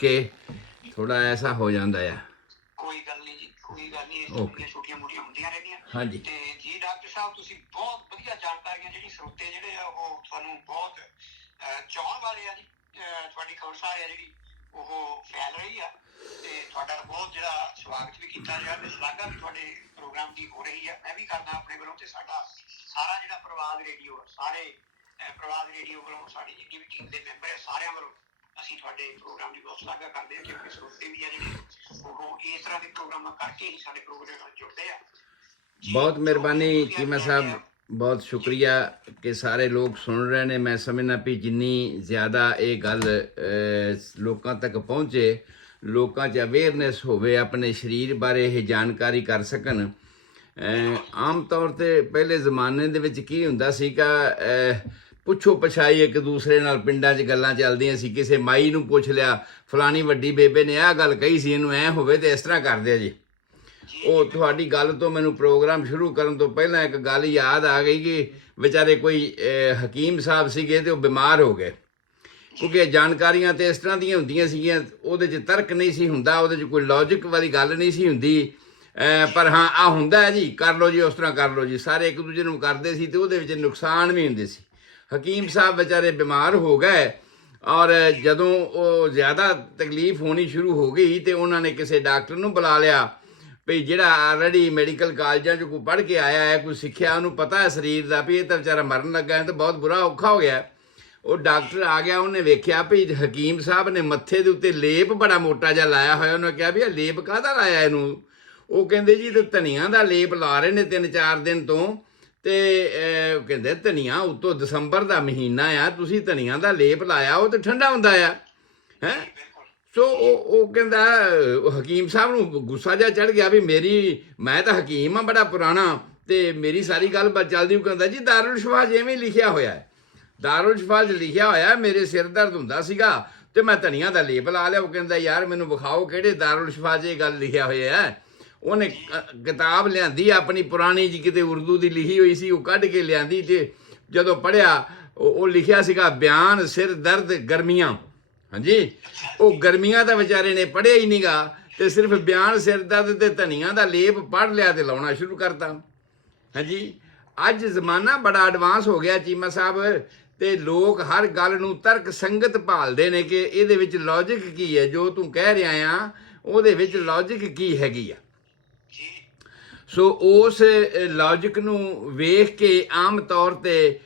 के थोड़ा ऐसा हो जाता है। कोई गल नहीं जी, कोई गल नहीं, ओके छोटियां मोटियां होंदियां रहंदियां। हाँ जी ते जी डॉक्टर साहब तुसीं बहुत वधिया जानकारियां ਜਿਹੜੀ ਸਰੋਤੇ ਜਿਹੜੇ ਆ ਉਹ ਤੁਹਾਨੂੰ ਬਹੁਤ ਚਾਹਣ ਵਾਲੇ ਆ ਜੀ। ਤੁਹਾਡੀ ਖਬਰਸਾਰ ਆ ਜਿਹੜੀ ਉਹ ਫੈਲ ਰਹੀ ਆ ਤੇ ਤੁਹਾਡਾ ਬਹੁਤ ਜਿਹੜਾ ਸਵਾਗਤ ਵੀ ਕੀਤਾ ਜਾ ਤੇ ਸ਼ਲਾਘਾ ਵੀ ਤੁਹਾਡੇ ਪ੍ਰੋਗਰਾਮ ਦੀ ਹੋ ਰਹੀ ਆ। ਮੈਂ ਵੀ ਕਰਦਾ ਆਪਣੇ ਵੱਲੋਂ ਤੇ ਸਾਡਾ ਸਾਰਾ ਜਿਹੜਾ ਪ੍ਰਵਾਦ ਰੇਡੀਓ ਸਾਰੇ ਪ੍ਰਵਾਦ ਰੇਡੀਓ ਵੱਲੋਂ ਸਾਡੀ ਜਿੰਨੀ ਵੀ ਟੀਮ ਦੇ ਮੈਂਬਰ ਆ ਸਾਰਿਆਂ ਵੱਲੋਂ ਅਸੀਂ ਤੁਹਾਡੇ ਪ੍ਰੋਗਰਾਮ ਦੀ ਬਹੁਤ ਸ਼ਲਾਘਾ ਕਰਦੇ ਹਾਂ ਕਿਉਂਕਿ ਸਰੋਤੇ ਵੀ ਆ ਜਿਹੜੇ ਉਹ ਇਸ ਤਰ੍ਹਾਂ ਦੇ ਪ੍ਰੋਗਰਾਮਾਂ ਕਰਕੇ ਹੀ ਸਾਡੇ ਪ੍ਰੋਗਰਾਮ ਨਾਲ ਜੁੜਦੇ ਆ। बहुत मेहरबानी चीमा साहब, बहुत शुक्रिया कि सारे लोग सुन रहे ने। मैं समझना भी जिन्नी ज़्यादा ये गल लोगों तक पहुँचे, लोगों च अवेयरनेस होवे, अपने शरीर बारे ये जानकारी कर सकन। आम तौर ते पहले ज़माने दे विच की हुंदा सीगा, पुछो पछाई एक दूसरे नाल पिंडां च गल्लां चलदियां सी। किसे माई नूं पुछ लिया फलानी वड्डी बेबे ने आह गल कही सी, इहनूं ऐ होवे ते इस तरह कर दिया जी। ਉਹ ਤੁਹਾਡੀ ਗੱਲ ਤੋਂ ਮੈਨੂੰ ਪ੍ਰੋਗਰਾਮ ਸ਼ੁਰੂ ਕਰਨ ਤੋਂ ਪਹਿਲਾਂ ਇੱਕ ਗੱਲ ਯਾਦ ਆ ਗਈ ਕਿ ਵਿਚਾਰੇ ਕੋਈ ਹਕੀਮ ਸਾਹਿਬ ਸੀਗੇ ਤੇ ਉਹ ਬਿਮਾਰ ਹੋ ਗਏ ਕਿਉਂਕਿ ਜਾਣਕਾਰੀਆਂ ਤੇ ਇਸ ਤਰ੍ਹਾਂ ਦੀਆਂ ਹੁੰਦੀਆਂ ਸੀਗੀਆਂ, ਉਹਦੇ 'ਚ ਤਰਕ ਨਹੀਂ ਸੀ ਹੁੰਦਾ, ਉਹਦੇ 'ਚ ਕੋਈ ਲੌਜਿਕ ਵਾਲੀ ਗੱਲ ਨਹੀਂ ਸੀ ਹੁੰਦੀ। ਪਰ ਹਾਂ ਆ ਹੁੰਦਾ ਹੈ ਜੀ, ਕਰ ਲਓ ਜੀ, ਉਸ ਤਰ੍ਹਾਂ ਕਰ ਲਓ ਜੀ, ਸਾਰੇ ਇੱਕ ਦੂਜੇ ਨੂੰ ਕਰਦੇ ਸੀ ਤੇ ਉਹਦੇ ਵਿੱਚ ਨੁਕਸਾਨ ਵੀ ਹੁੰਦੇ ਸੀ। ਹਕੀਮ ਸਾਹਿਬ ਵਿਚਾਰੇ ਬਿਮਾਰ ਹੋ ਗਏ ਔਰ ਜਦੋਂ ਉਹ ਜ਼ਿਆਦਾ ਤਕਲੀਫ ਹੋਣੀ ਸ਼ੁਰੂ ਹੋ ਗਈ ਤੇ ਉਹਨਾਂ ਨੇ ਕਿਸੇ ਡਾਕਟਰ ਨੂੰ ਬੁਲਾ ਲਿਆ ਵੀ ਜਿਹੜਾ ਆਲਰੇਡੀ ਮੈਡੀਕਲ ਕਾਲਜਾਂ 'ਚ ਕੋਈ ਪੜ੍ਹ ਕੇ ਆਇਆ ਹੈ, ਕੋਈ ਸਿੱਖਿਆ, ਉਹਨੂੰ ਪਤਾ ਹੈ ਸਰੀਰ ਦਾ ਵੀ ਇਹ ਤਾਂ ਵਿਚਾਰਾ ਮਰਨ ਲੱਗਾ ਹੈ ਤਾਂ ਬਹੁਤ ਬੁਰਾ ਔਖਾ ਹੋ ਗਿਆ। ਉਹ ਡਾਕਟਰ ਆ ਗਿਆ, ਉਹਨੇ ਵੇਖਿਆ ਵੀ ਹਕੀਮ ਸਾਹਿਬ ਨੇ ਮੱਥੇ ਦੇ ਉੱਤੇ ਲੇਪ ਬੜਾ ਮੋਟਾ ਜਿਹਾ ਲਾਇਆ ਹੋਇਆ। ਉਹਨੇ ਕਿਹਾ ਵੀ ਇਹ ਲੇਪ ਕਾਹਦਾ ਲਾਇਆ ਇਹਨੂੰ? ਉਹ ਕਹਿੰਦੇ ਜੀ ਤੇ ਧਨੀਆਂ ਦਾ ਲੇਪ ਲਾ ਰਹੇ ਨੇ 3-4 ਦਿਨ ਤੋਂ। ਤੇ ਕਹਿੰਦੇ ਧਨੀਆ ਉੱਤੋਂ ਦਸੰਬਰ ਦਾ ਮਹੀਨਾ ਆ, ਤੁਸੀਂ ਧਨੀਆਂ ਦਾ ਲੇਪ ਲਾਇਆ, ਉਹ ਤਾਂ ਠੰਡਾ ਹੁੰਦਾ ਆ ਹੈਂ। ਸੋ ਉਹ ਕਹਿੰਦਾ ਹਕੀਮ ਸਾਹਿਬ ਨੂੰ ਗੁੱਸਾ ਜਿਹਾ ਚੜ੍ਹ ਗਿਆ ਵੀ ਮੈਂ ਤਾਂ ਹਕੀਮ ਆ ਬੜਾ ਪੁਰਾਣਾ ਤੇ ਮੇਰੀ ਸਾਰੀ ਗੱਲ ਚੱਲਦੀ। ਉਹ ਕਹਿੰਦਾ ਜੀ ਦਾਰੁਲ ਸ਼ਿਫਾ ਜਿਵੇਂ ਲਿਖਿਆ ਹੋਇਆ ਹੈ, ਦਾਰੁਲ ਸ਼ਿਫਾ 'ਚ ਲਿਖਿਆ ਹੋਇਆ ਮੇਰੇ ਸਿਰ ਦਰਦ ਹੁੰਦਾ ਸੀਗਾ ਤੇ ਮੈਂ ਧਨੀਆ ਦਾ ਲੇਪ ਲਾ ਲਿਆ। ਉਹ ਕਹਿੰਦਾ ਯਾਰ ਮੈਨੂੰ ਵਿਖਾਓ ਕਿਹੜੇ ਦਾਰੁਲ ਸ਼ਿਫਾ 'ਚ ਇਹ ਗੱਲ ਲਿਖਿਆ ਹੋਇਆ ਹੈ। ਉਹਨੇ ਕਿਤਾਬ ਲਿਆਂਦੀ ਆਪਣੀ ਪੁਰਾਣੀ ਜੀ, ਕਿਤੇ ਉਰਦੂ ਦੀ ਲਿਖੀ ਹੋਈ ਸੀ, ਉਹ ਕੱਢ ਕੇ ਲਿਆਂਦੀ ਤੇ ਜਦੋਂ ਪੜ੍ਹਿਆ ਉਹ ਲਿਖਿਆ ਸੀਗਾ ਬਿਆਨ ਸਿਰ ਦਰਦ ਗਰਮੀਆਂ। ਹਾਂਜੀ, ਉਹ ਗਰਮੀਆਂ ਦਾ ਵਿਚਾਰੇ ਨੇ ਪੜ੍ਹਿਆ ਹੀ ਨਹੀਂਗਾ ਤੇ ਸਿਰਫ ਬਿਆਨ ਸਿਰ ਦਰਦ ਤੇ ਧਨੀਆਂ ਦਾ ਲੇਪ ਪੜ੍ਹ ਲਿਆ ਤੇ ਲਾਉਣਾ ਸ਼ੁਰੂ ਕਰਤਾ। ਹਾਂਜੀ, ਅੱਜ ਜ਼ਮਾਨਾ ਬੜਾ ਐਡਵਾਂਸ ਹੋ ਗਿਆ ਚੀਮਾ ਸਾਹਿਬ ਤੇ ਲੋਕ ਹਰ ਗੱਲ ਨੂੰ ਤਰਕ ਸੰਗਤ ਭਾਲਦੇ ਨੇ ਕਿ ਇਹਦੇ ਵਿੱਚ ਲੌਜਿਕ ਕੀ ਹੈ, ਜੋ ਤੂੰ ਕਹਿ ਰਿਹਾ ਆ ਉਹਦੇ ਵਿੱਚ ਲੌਜਿਕ ਕੀ ਹੈਗੀ ਆ। ਸੋ ਉਸ ਲੌਜਿਕ ਨੂੰ ਵੇਖ ਕੇ ਆਮ ਤੌਰ ਤੇ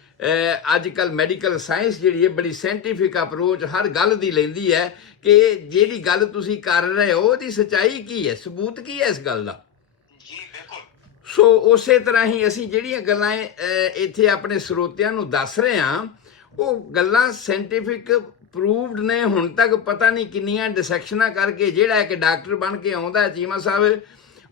ਅੱਜ ਕੱਲ੍ਹ ਮੈਡੀਕਲ ਸਾਇੰਸ ਜਿਹੜੀ ਹੈ ਬੜੀ ਸਾਇੰਟੀਫਿਕ ਅਪਰੋਚ ਹਰ ਗੱਲ ਦੀ ਲੈਂਦੀ ਹੈ ਕਿ ਜਿਹੜੀ ਗੱਲ ਤੁਸੀਂ ਕਰ ਰਹੇ ਹੋ ਉਹਦੀ ਸੱਚਾਈ ਕੀ ਹੈ, ਸਬੂਤ ਕੀ ਹੈ ਇਸ ਗੱਲ ਦਾ। ਸੋ ਉਸੇ ਤਰ੍ਹਾਂ ਹੀ ਅਸੀਂ ਜਿਹੜੀਆਂ ਗੱਲਾਂ ਇੱਥੇ ਆਪਣੇ ਸਰੋਤਿਆਂ ਨੂੰ ਦੱਸ ਰਹੇ ਹਾਂ ਉਹ ਗੱਲਾਂ ਸਾਇੰਟੀਫਿਕ ਪ੍ਰੂਵਡ ਨੇ। ਹੁਣ ਤੱਕ ਪਤਾ ਨਹੀਂ ਕਿੰਨੀਆਂ ਡਿਸੈਕਸ਼ਨਾਂ ਕਰਕੇ ਜਿਹੜਾ ਇੱਕ ਡਾਕਟਰ ਬਣ ਕੇ ਆਉਂਦਾ ਚੀਮਾ ਸਾਹਿਬ,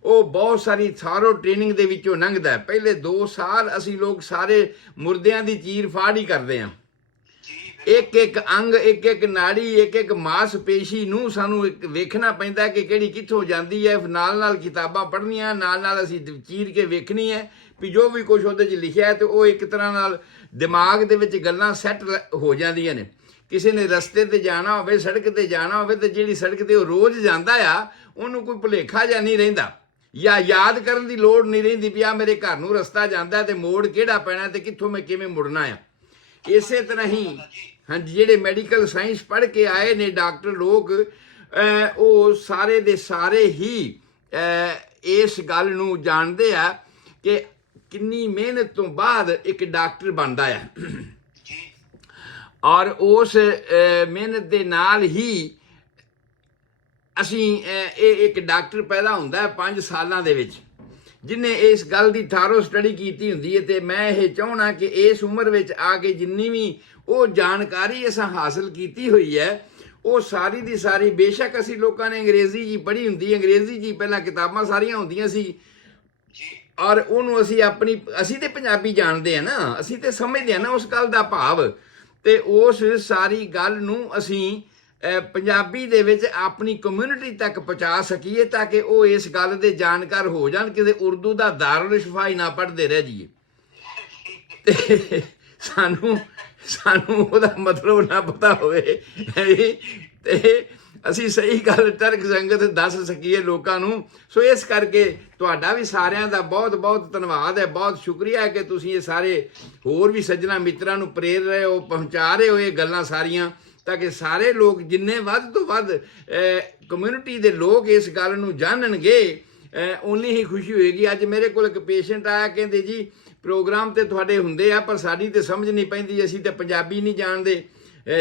ਉਹ ਬਹੁਤ ਸਾਰੀ ਥਾਰੋ ਟ੍ਰੇਨਿੰਗ ਦੇ ਵਿੱਚੋਂ ਲੰਘਦਾ। ਪਹਿਲੇ 2 ਸਾਲ ਅਸੀਂ ਲੋਕ ਸਾਰੇ ਮੁਰਦਿਆਂ ਦੀ ਚੀਰ ਫਾੜ ਹੀ ਕਰਦੇ ਹਾਂ। ਇੱਕ ਇੱਕ ਅੰਗ, ਇੱਕ ਇੱਕ ਨਾੜੀ, ਇੱਕ ਇੱਕ ਮਾਸਪੇਸ਼ੀ ਨੂੰ ਸਾਨੂੰ ਵੇਖਣਾ ਪੈਂਦਾ ਕਿ ਕਿਹੜੀ ਕਿੱਥੋਂ ਜਾਂਦੀ ਹੈ। ਨਾਲ ਨਾਲ ਕਿਤਾਬਾਂ ਪੜ੍ਹਨੀਆਂ, ਨਾਲ ਨਾਲ ਅਸੀਂ ਚੀਰ ਕੇ ਵੇਖਣੀ ਹੈ ਵੀ ਜੋ ਵੀ ਕੁਛ ਉਹਦੇ 'ਚ ਲਿਖਿਆ ਹੈ ਤੇ ਉਹ ਇੱਕ ਤਰ੍ਹਾਂ ਨਾਲ ਦਿਮਾਗ ਦੇ ਵਿੱਚ ਗੱਲਾਂ ਸੈੱਟ ਹੋ ਜਾਂਦੀਆਂ ਨੇ। ਕਿਸੇ ਨੇ ਰਸਤੇ ਤੇ ਜਾਣਾ ਹੋਵੇ, ਸੜਕ ਤੇ ਜਾਣਾ ਹੋਵੇ ਤੇ ਜਿਹੜੀ ਸੜਕ ਤੇ ਉਹ ਰੋਜ਼ ਜਾਂਦਾ ਆ ਉਹਨੂੰ ਕੋਈ ਭੁਲੇਖਾ ਜਾਂ ਨਹੀਂ ਰਹਿੰਦਾ ਜਾਂ ਯਾਦ ਕਰਨ ਦੀ ਲੋੜ ਨਹੀਂ ਰਹਿੰਦੀ ਵੀ ਆ ਮੇਰੇ ਘਰ ਨੂੰ ਰਸਤਾ ਜਾਂਦਾ ਤੇ ਮੋੜ ਕਿਹੜਾ ਪੈਣਾ ਤੇ ਕਿੱਥੋਂ ਮੈਂ ਕਿਵੇਂ ਮੁੜਨਾ ਆ। ਇਸੇ ਤਰ੍ਹਾਂ ਹੀ ਹਾਂਜੀ ਜਿਹੜੇ ਮੈਡੀਕਲ ਸਾਇੰਸ ਪੜ੍ਹ ਕੇ ਆਏ ਨੇ ਡਾਕਟਰ ਲੋਕ, ਉਹ ਸਾਰੇ ਦੇ ਸਾਰੇ ਹੀ ਇਸ ਗੱਲ ਨੂੰ ਜਾਣਦੇ ਆ ਕਿ ਕਿੰਨੀ ਮਿਹਨਤ ਤੋਂ ਬਾਅਦ ਇੱਕ ਡਾਕਟਰ ਬਣਦਾ ਆ ਔਰ ਉਸ ਮਿਹਨਤ ਦੇ ਨਾਲ ਹੀ ਅਸੀਂ ਇਹ ਇੱਕ ਡਾਕਟਰ ਪੈਦਾ ਹੁੰਦਾ 5 ਸਾਲਾਂ ਦੇ ਵਿੱਚ ਜਿਹਨੇ ਇਸ ਗੱਲ ਦੀ ਥਾਰੋ ਸਟੱਡੀ ਕੀਤੀ ਹੁੰਦੀ ਹੈ। ਤੇ ਮੈਂ ਇਹ ਚਾਹੁੰਦਾ ਕਿ ਇਸ ਉਮਰ ਵਿੱਚ ਆ ਕੇ ਜਿੰਨੀ ਵੀ ਉਹ ਜਾਣਕਾਰੀ ਅਸਾਂ ਹਾਸਲ ਕੀਤੀ ਹੋਈ ਹੈ ਉਹ ਸਾਰੀ ਦੀ ਸਾਰੀ, ਬੇਸ਼ੱਕ ਅਸੀਂ ਲੋਕਾਂ ਨੇ ਅੰਗਰੇਜ਼ੀ ਜੀ ਪੜ੍ਹੀ ਹੁੰਦੀ, ਅੰਗਰੇਜ਼ੀ ਜੀ ਪਹਿਲਾਂ ਕਿਤਾਬਾਂ ਸਾਰੀਆਂ ਹੁੰਦੀਆਂ ਸੀ ਔਰ ਉਹਨੂੰ ਅਸੀਂ ਤੇ ਪੰਜਾਬੀ ਜਾਣਦੇ ਆ ਨਾ, ਅਸੀਂ ਤੇ ਸਮਝਦੇ ਆ ਨਾ ਉਸ ਗੱਲ ਦਾ ਭਾਵ, ਤੇ ਉਸ ਸਾਰੀ ਗੱਲ ਨੂੰ ਅਸੀਂ ਪੰਜਾਬੀ ਦੇ ਵਿੱਚ ਆਪਣੀ ਕਮਿਊਨਿਟੀ ਤੱਕ ਪਹੁੰਚਾ ਸਕੀਏ ਤਾਂ ਕਿ ਉਹ ਇਸ ਗੱਲ ਦੇ ਜਾਣਕਾਰ ਹੋ ਜਾਣ, ਕਿਤੇ ਉਰਦੂ ਦਾ ਦਾਰੁਲ ਸ਼ਿਫਾ ਹੀ ਨਾ ਪੜ੍ਹਦੇ ਰਹਿ ਜਾਈਏ ਤੇ ਸਾਨੂੰ ਉਹਦਾ ਮਤਲਬ ਨਾ ਪਤਾ ਹੋਵੇ। ਤੇ ਅਸੀਂ ਸਹੀ ਗੱਲ ਤਰਕ ਸੰਗਤ ਦੱਸ ਸਕੀਏ ਲੋਕਾਂ ਨੂੰ। ਸੋ ਇਸ ਕਰਕੇ ਤੁਹਾਡਾ ਵੀ ਸਾਰਿਆਂ ਦਾ ਬਹੁਤ ਬਹੁਤ ਧੰਨਵਾਦ ਹੈ, ਬਹੁਤ ਸ਼ੁਕਰੀਆ ਹੈ ਕਿ ਤੁਸੀਂ ਇਹ ਸਾਰੇ ਹੋਰ ਵੀ ਸੱਜਣਾ ਮਿੱਤਰਾਂ ਨੂੰ ਪ੍ਰੇਰ ਰਹੇ ਹੋ, ਪਹੁੰਚਾ ਰਹੇ ਹੋ ਇਹ ਗੱਲਾਂ ਸਾਰੀਆਂ, ਤਾਂ ਕਿ ਸਾਰੇ ਲੋਕ ਜਿੰਨੇ ਵੱਧ ਤੋਂ ਵੱਧ ਕਮਿਊਨਿਟੀ ਦੇ ਲੋਕ ਇਸ ਗੱਲ ਨੂੰ ਜਾਣਨਗੇ ਉਨੀ ਹੀ ਖੁਸ਼ੀ ਹੋਏਗੀ। ਅੱਜ ਮੇਰੇ ਕੋਲ ਇੱਕ ਪੇਸ਼ੈਂਟ ਆਇਆ, ਕਹਿੰਦੇ ਜੀ ਪ੍ਰੋਗਰਾਮ ਤੇ ਤੁਹਾਡੇ ਹੁੰਦੇ ਆ ਪਰ ਸਾਡੀ ਤੇ ਸਮਝ ਨਹੀਂ ਪੈਂਦੀ, ਅਸੀਂ ਤਾਂ ਪੰਜਾਬੀ ਨਹੀਂ ਜਾਣਦੇ,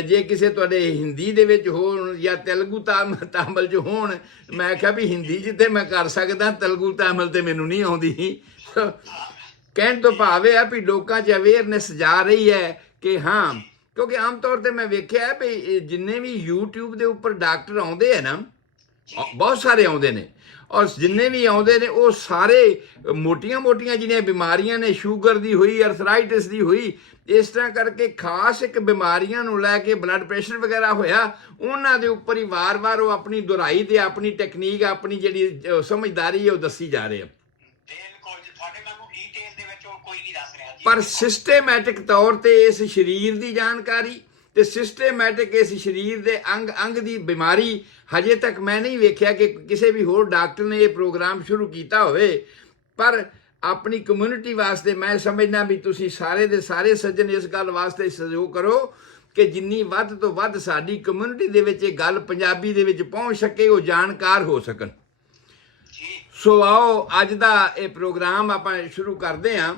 ਜੇ ਕਿਸੇ ਤੁਹਾਡੇ ਹਿੰਦੀ ਦੇ ਵਿੱਚ ਹੋਣ ਜਾਂ ਤੇਲਗੂ ਤਾਮਿਲ 'ਚ ਹੋਣ। ਮੈਂ ਕਿਹਾ ਵੀ ਹਿੰਦੀ 'ਚ ਤੇ ਮੈਂ ਕਰ ਸਕਦਾ, ਤੇਲਗੂ ਤਾਮਿਲ ਤੇ ਮੈਨੂੰ ਨਹੀਂ ਆਉਂਦੀ। ਕਹਿਣ ਤੋਂ ਭਾਵ ਇਹ ਆ ਵੀ ਲੋਕਾਂ 'ਚ ਅਵੇਅਰਨੈਸ ਜਾ ਰਹੀ ਹੈ ਕਿ ਹਾਂ, ਕਿਉਂਕਿ ਆਮ ਤੌਰ ਤੇ ਮੈਂ ਵੇਖਿਆ ਵੀ ਜਿੰਨੇ ਵੀ YouTube ਦੇ ਉੱਪਰ ਡਾਕਟਰ ਆਉਂਦੇ ਆ ਨਾ, ਬਹੁਤ ਸਾਰੇ ਆਉਂਦੇ ਨੇ, ਔਰ ਜਿੰਨੇ ਵੀ ਆਉਂਦੇ ਨੇ ਉਹ ਸਾਰੇ ਮੋਟੀਆਂ ਜਿਹੜੀਆਂ ਬਿਮਾਰੀਆਂ ਨੇ, ਸ਼ੂਗਰ ਦੀ ਹੋਈ, ਅਰਥਰਾਈਟਿਸ ਦੀ ਹੋਈ, ਇਸ ਤਰ੍ਹਾਂ ਕਰਕੇ ਖਾਸ ਇੱਕ ਬਿਮਾਰੀਆਂ ਨੂੰ ਲੈ ਕੇ ਬਲੱਡ ਪ੍ਰੈਸ਼ਰ ਵਗੈਰਾ ਹੋਇਆ, ਉਹਨਾਂ ਦੇ ਉੱਪਰ ਹੀ ਵਾਰ-ਵਾਰ ਉਹ ਆਪਣੀ ਦੁਹਰਾਈ ਤੇ ਆਪਣੀ ਟੈਕਨੀਕ, ਆਪਣੀ ਜਿਹੜੀ ਸਮਝਦਾਰੀ ਹੈ ਉਹ ਦੱਸੀ ਜਾ ਰਹੇ ਆ। ਪਰ ਸਿਸਟੇਮੈਟਿਕ ਤੌਰ ਤੇ ਇਸ ਸਰੀਰ ਦੀ ਜਾਣਕਾਰੀ ਤੇ ਸਿਸਟੇਮੈਟਿਕ ਇਸ ਸਰੀਰ ਦੇ ਅੰਗ ਦੀ ਬਿਮਾਰੀ ਹਜੇ ਤੱਕ ਮੈਂ ਨਹੀਂ ਵੇਖਿਆ ਕਿ ਕਿਸੇ ਵੀ ਹੋਰ ਡਾਕਟਰ ਨੇ ਇਹ ਪ੍ਰੋਗਰਾਮ ਸ਼ੁਰੂ ਕੀਤਾ ਹੋਵੇ। ਪਰ ਆਪਣੀ ਕਮਿਊਨਿਟੀ ਵਾਸਤੇ ਮੈਂ ਸਮਝਦਾ ਵੀ ਤੁਸੀਂ ਸਾਰੇ ਦੇ ਸਾਰੇ ਸੱਜਣ ਇਸ ਗੱਲ ਵਾਸਤੇ ਸਹਿਯੋਗ ਕਰੋ ਕਿ ਜਿੰਨੀ ਵੱਧ ਤੋਂ ਵੱਧ ਸਾਡੀ ਕਮਿਊਨਿਟੀ ਦੇ ਵਿੱਚ ਇਹ ਗੱਲ ਪੰਜਾਬੀ ਦੇ ਵਿੱਚ ਪਹੁੰਚ ਸਕੇ, ਉਹ ਜਾਣਕਾਰ ਹੋ ਸਕਣ। ਸੋ ਆਓ ਅੱਜ ਦਾ ਇਹ ਪ੍ਰੋਗਰਾਮ ਆਪਾਂ ਸ਼ੁਰੂ ਕਰਦੇ ਹਾਂ।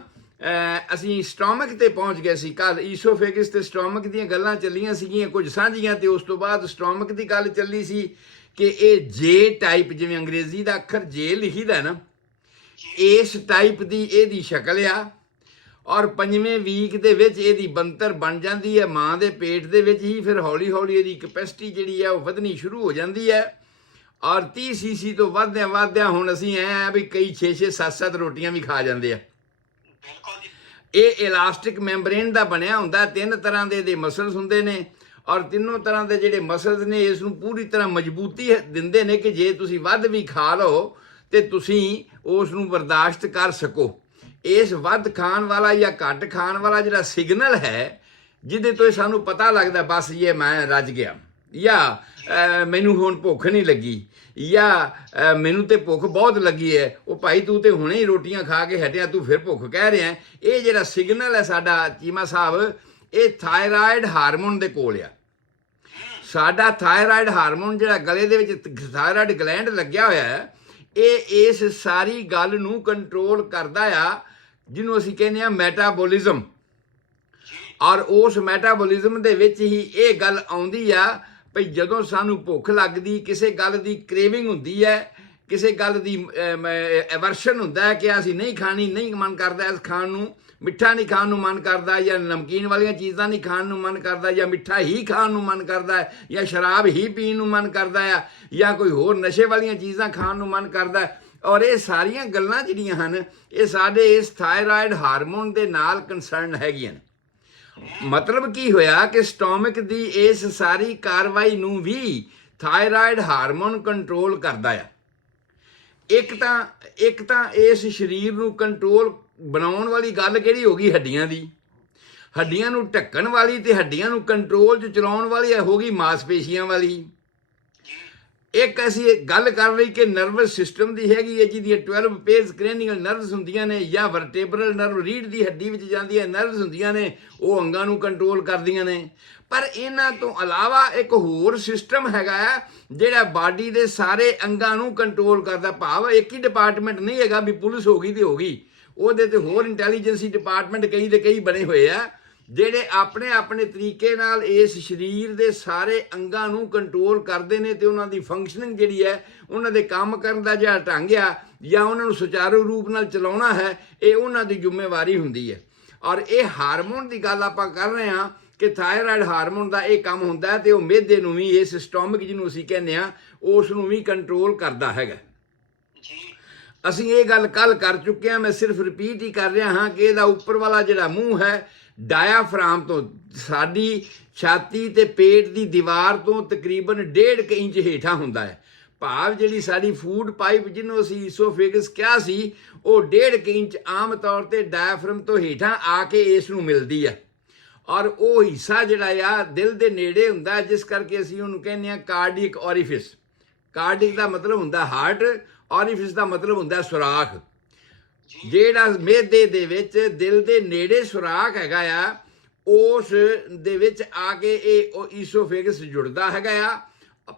ਅਸੀਂ ਸਟੋਮਕ ਤੇ ਪਹੁੰਚ ਗਏ ਸੀ ਕੱਲ, ਈਸੋਫੇਗਸ ਤੇ ਸਟੋਮਕ ਦੀਆਂ ਗੱਲਾਂ ਚੱਲੀਆਂ ਸੀਗੀਆਂ ਕੁਝ ਸਾਂਝੀਆਂ, ਤੇ ਉਸ ਤੋਂ ਬਾਅਦ ਸਟੋਮਕ ਦੀ ਗੱਲ ਚੱਲੀ ਸੀ ਕਿ ਇਹ ਜੇ ਟਾਈਪ, ਜਿਵੇਂ ਅੰਗਰੇਜ਼ੀ ਦਾ ਅੱਖਰ ਜੇ ਲਿਖੀਦਾ ਨਾ, ਇਸ ਟਾਈਪ ਦੀ ਇਹਦੀ ਸ਼ਕਲ ਆ, ਔਰ 5ਵੇਂ ਵੀਕ ਦੇ ਵਿੱਚ ਇਹਦੀ ਬਣਤਰ ਬਣ ਜਾਂਦੀ ਹੈ ਮਾਂ ਦੇ ਪੇਟ ਦੇ ਵਿੱਚ ਹੀ। ਫਿਰ ਹੌਲੀ ਹੌਲੀ ਇਹਦੀ ਕੈਪੈਸਿਟੀ ਜਿਹੜੀ ਹੈ ਉਹ ਵਧਣੀ ਸ਼ੁਰੂ ਹੋ ਜਾਂਦੀ ਹੈ, ਔਰ 30 cc ਤੋਂ ਵੱਧਦਿਆਂ ਹੁਣ ਅਸੀਂ ਐ ਵੀ ਕਈ 6-6 7-7 ਰੋਟੀਆਂ ਵੀ ਖਾ ਜਾਂਦੇ ਆ। ਇਹ ਇਲਾਸਟਿਕ ਮੈਂਬਰੇਨ ਦਾ ਬਣਿਆ ਹੁੰਦਾ, 3 ਤਰ੍ਹਾਂ ਦੇ ਇਹਦੇ ਮਸਲਸ ਹੁੰਦੇ ਨੇ, ਔਰ ਤਿੰਨੋਂ ਤਰ੍ਹਾਂ ਦੇ ਜਿਹੜੇ ਮਸਲਸ ਨੇ ਇਸ ਨੂੰ ਪੂਰੀ ਤਰ੍ਹਾਂ ਮਜ਼ਬੂਤੀ ਦਿੰਦੇ ਨੇ ਕਿ ਜੇ ਤੁਸੀਂ ਵੱਧ ਵੀ ਖਾ ਲਓ ਤੇ ਤੁਸੀਂ ਉਸ ਨੂੰ ਬਰਦਾਸ਼ਤ ਕਰ ਸਕੋ। ਇਸ ਵੱਧ ਖਾਣ ਵਾਲਾ ਜਾਂ ਘੱਟ ਖਾਣ ਵਾਲਾ ਜਿਹੜਾ ਸਿਗਨਲ ਹੈ, ਜਿਹਦੇ ਤੋਂ ਸਾਨੂੰ ਪਤਾ ਲੱਗਦਾ ਬਸ ਇਹ ਮੈਂ ਰੱਜ ਗਿਆ, ਜਾਂ ਮੈਨੂੰ ਹੁਣ ਭੁੱਖ ਨਹੀਂ ਲੱਗੀ, ਜਾਂ ਮੈਨੂੰ ਤੇ ਭੁੱਖ ਬਹੁਤ ਲੱਗੀ ਹੈ, ਉਹ ਭਾਈ ਤੂੰ ਤੇ ਹੁਣੇ ਹੀ ਰੋਟੀਆਂ ਖਾ ਕੇ ਹਟਿਆ, ਤੂੰ ਫਿਰ ਭੁੱਖ ਕਹਿ ਰਿਹਾ। ਇਹ ਜਿਹੜਾ ਸਿਗਨਲ ਹੈ ਸਾਡਾ ਚੀਮਾ ਸਾਹਿਬ, ਇਹ ਥਾਇਰਾਇਡ ਹਾਰਮੋਨ ਦੇ ਕੋਲ ਆ। ਸਾਡਾ ਥਾਇਰਾਇਡ ਹਾਰਮੋਨ ਜਿਹੜਾ ਗਲੇ ਦੇ ਵਿੱਚ ਥਾਇਰਾਇਡ ਗਲੈਂਡ ਲੱਗਿਆ ਹੋਇਆ ਹੈ, ਇਹ ਇਸ ਸਾਰੀ ਗੱਲ ਨੂੰ ਕੰਟਰੋਲ ਕਰਦਾ ਆ, ਜਿਹਨੂੰ ਅਸੀਂ ਕਹਿੰਦੇ ਆ ਮੈਟਾਬੋਲਿਜ਼ਮ। ਔਰ ਉਸ ਮੈਟਾਬੋਲਿਜ਼ਮ ਦੇ ਵਿੱਚ ਹੀ ਇਹ ਗੱਲ ਆਉਂਦੀ ਆ ਭਈ ਜਦੋਂ ਸਾਨੂੰ ਭੁੱਖ ਲੱਗਦੀ, ਕਿਸੇ ਗੱਲ ਦੀ ਕ੍ਰੇਵਿੰਗ ਹੁੰਦੀ ਹੈ, ਕਿਸੇ ਗੱਲ ਦੀ ਐਵਰਸ਼ਨ ਹੁੰਦਾ ਹੈ ਕਿ ਅਸੀਂ ਨਹੀਂ ਖਾਣੀ, ਨਹੀਂ ਮਨ ਕਰਦਾ ਇਸ ਖਾਣ ਨੂੰ, ਮਿੱਠਾ ਨਹੀਂ ਖਾਣ ਨੂੰ ਮਨ ਕਰਦਾ, ਜਾਂ ਨਮਕੀਨ ਵਾਲੀਆਂ ਚੀਜ਼ਾਂ ਨਹੀਂ ਖਾਣ ਨੂੰ ਮਨ ਕਰਦਾ, ਜਾਂ ਮਿੱਠਾ ਹੀ ਖਾਣ ਨੂੰ ਮਨ ਕਰਦਾ ਹੈ, ਜਾਂ ਸ਼ਰਾਬ ਹੀ ਪੀਣ ਨੂੰ ਮਨ ਕਰਦਾ ਆ, ਜਾਂ ਕੋਈ ਹੋਰ ਨਸ਼ੇ ਵਾਲੀਆਂ ਚੀਜ਼ਾਂ ਖਾਣ ਨੂੰ ਮਨ ਕਰਦਾ। ਔਰ ਇਹ ਸਾਰੀਆਂ ਗੱਲਾਂ ਜਿਹੜੀਆਂ ਹਨ ਇਹ ਸਾਡੇ ਇਸ ਥਾਇਰਾਇਡ ਹਾਰਮੋਨ ਦੇ ਨਾਲ ਕੰਸਰਨ ਹੈਗੀਆਂ। ਮਤਲਬ ਕੀ ਹੋਇਆ ਕਿ ਸਟੋਮਕ ਦੀ ਇਸ ਸਾਰੀ ਕਾਰਵਾਈ ਨੂੰ ਵੀ ਥਾਇਰਾਇਡ ਹਾਰਮੋਨ ਕੰਟਰੋਲ ਕਰਦਾ ਆ। ਇੱਕ ਤਾਂ ਇਸ ਸਰੀਰ ਨੂੰ ਕੰਟਰੋਲ ਬਣਾਉਣ ਵਾਲੀ ਗੱਲ ਕਿਹੜੀ ਹੋ ਗਈ, ਹੱਡੀਆਂ ਦੀ। ਹੱਡੀਆਂ ਨੂੰ ਢੱਕਣ ਵਾਲੀ ਤੇ ਹੱਡੀਆਂ ਨੂੰ ਕੰਟਰੋਲ 'ਚ ਚਲਾਉਣ ਵਾਲੀ ਹੋ ਗਈ ਮਾਸਪੇਸ਼ੀਆਂ ਵਾਲੀ। ਇੱਕ ਅਸੀਂ ਗੱਲ ਕਰ ਰਹੀ ਕਿ ਨਰਵਸ ਸਿਸਟਮ ਦੀ ਹੈਗੀ ਹੈ, ਜਿਹਦੀਆਂ 12 ਪੇਅਰਸ ਕ੍ਰੈਨੀਅਲ ਨਰਵਸ ਹੁੰਦੀਆਂ ਨੇ, ਜਾਂ ਵਰਟੇਬਰਲ ਨਰਵ ਰੀੜ੍ਹ ਦੀ ਹੱਡੀ ਵਿੱਚ ਜਾਂਦੀਆਂ ਨਰਵਸ ਹੁੰਦੀਆਂ ਨੇ, ਉਹ ਅੰਗਾਂ ਨੂੰ ਕੰਟਰੋਲ ਕਰਦੀਆਂ ਨੇ। ਪਰ ਇਹਨਾਂ ਤੋਂ ਇਲਾਵਾ ਇੱਕ ਹੋਰ ਸਿਸਟਮ ਹੈਗਾ ਆ ਜਿਹੜਾ ਬਾਡੀ ਦੇ ਸਾਰੇ ਅੰਗਾਂ ਨੂੰ ਕੰਟਰੋਲ ਕਰਦਾ। ਭਾਵ ਇੱਕ ਹੀ ਡਿਪਾਰਟਮੈਂਟ ਨਹੀਂ ਹੈਗਾ ਵੀ ਪੁਲਿਸ ਹੋ ਗਈ ਤੇ ਹੋ ਗਈ, ਉਹਦੇ ਤੇ ਹੋਰ ਇੰਟੈਲੀਜੈਂਸੀ ਡਿਪਾਰਟਮੈਂਟ ਕਈ ਦੇ ਕਈ ਬਣੇ ਹੋਏ ਆ, ਜਿਹੜੇ ਆਪਣੇ ਆਪਣੇ ਤਰੀਕੇ ਨਾਲ ਇਸ ਸਰੀਰ ਦੇ ਸਾਰੇ ਅੰਗਾਂ ਨੂੰ ਕੰਟਰੋਲ ਕਰਦੇ ਨੇ, ਤੇ ਉਹਨਾਂ ਦੀ ਫੰਕਸ਼ਨਿੰਗ ਜਿਹੜੀ ਹੈ, ਉਹਨਾਂ ਦੇ ਕੰਮ ਕਰਨ ਦਾ ਜਿਹੜਾ ਢੰਗ ਆ, ਜਾਂ ਉਹਨਾਂ ਨੂੰ ਸੁਚਾਰੂ ਰੂਪ ਨਾਲ ਚਲਾਉਣਾ ਹੈ, ਇਹ ਉਹਨਾਂ ਦੀ ਜ਼ਿੰਮੇਵਾਰੀ ਹੁੰਦੀ ਹੈ। ਔਰ ਇਹ ਹਾਰਮੋਨ ਦੀ ਗੱਲ ਆਪਾਂ ਕਰ ਰਹੇ ਹਾਂ ਕਿ ਥਾਇਰਾਇਡ ਹਾਰਮੋਨ ਦਾ ਇਹ ਕੰਮ ਹੁੰਦਾ ਹੈ, ਤੇ ਉਹ ਮਿਹਦੇ ਨੂੰ ਵੀ, ਇਸ ਸਟੋਮਕ ਜਿਹਨੂੰ ਅਸੀਂ ਕਹਿੰਦੇ ਆ, ਉਸ ਨੂੰ ਵੀ ਕੰਟਰੋਲ ਕਰਦਾ ਹੈਗਾ। ਅਸੀਂ ਇਹ ਗੱਲ ਕੱਲ ਕਰ ਚੁੱਕੇ ਹਾਂ, ਮੈਂ ਸਿਰਫ ਰਿਪੀਟ ਹੀ ਕਰ ਰਿਹਾ ਹਾਂ ਕਿ ਇਹਦਾ ਉੱਪਰ ਵਾਲਾ ਜਿਹੜਾ ਮੂੰਹ ਹੈ, ਡਾਇਆਫਰਾਮ ਤੋਂ ਸਾਡੀ ਛਾਤੀ ਤੇ ਪੇਟ ਦੀ ਦੀਵਾਰ ਤੋਂ ਤਕਰੀਬਨ 1.5 ਇੰਚ ਹੇਠਾਂ ਹੁੰਦਾ ਹੈ। ਭਾਵ ਜਿਹੜੀ ਸਾਡੀ ਫੂਡ ਪਾਈਪ ਜਿਹਨੂੰ ਅਸੀਂ ਈਸੋਫੇਗਸ ਕਿਹਾ ਸੀ, ਉਹ 1.5 ਇੰਚ ਆਮ ਤੌਰ ਤੇ ਡਾਇਆਫਰਾਮ ਤੋਂ ਹੇਠਾਂ ਆ ਕੇ ਇਸ ਨੂੰ ਮਿਲਦੀ ਹੈ। ਔਰ ਉਹ ਹਿੱਸਾ ਜਿਹੜਾ ਆ ਦਿਲ ਦੇ ਨੇੜੇ ਹੁੰਦਾ, ਜਿਸ ਕਰਕੇ ਅਸੀਂ ਉਹਨੂੰ ਕਹਿੰਦੇ ਆ ਕਾਰਡਿਕ ਔਰੀਫਿਸ। ਕਾਰਡਿਕ ਦਾ ਮਤਲਬ ਹੁੰਦਾ ਹਾਰਟ, ਔਰੀਫਿਸ ਦਾ ਮਤਲਬ ਹੁੰਦਾ ਸੁਰਾਖ। ਜਿਹੜਾ ਮਿਹਦੇ ਦੇ ਵਿੱਚ ਦਿਲ ਦੇ ਨੇੜੇ ਸੁਰਾਖ ਹੈਗਾ ਆ, ਉਸ ਦੇ ਵਿੱਚ ਆ ਕੇ ਇਹ ਈਸੋਫੇਗਸ ਜੁੜਦਾ ਹੈਗਾ ਆ।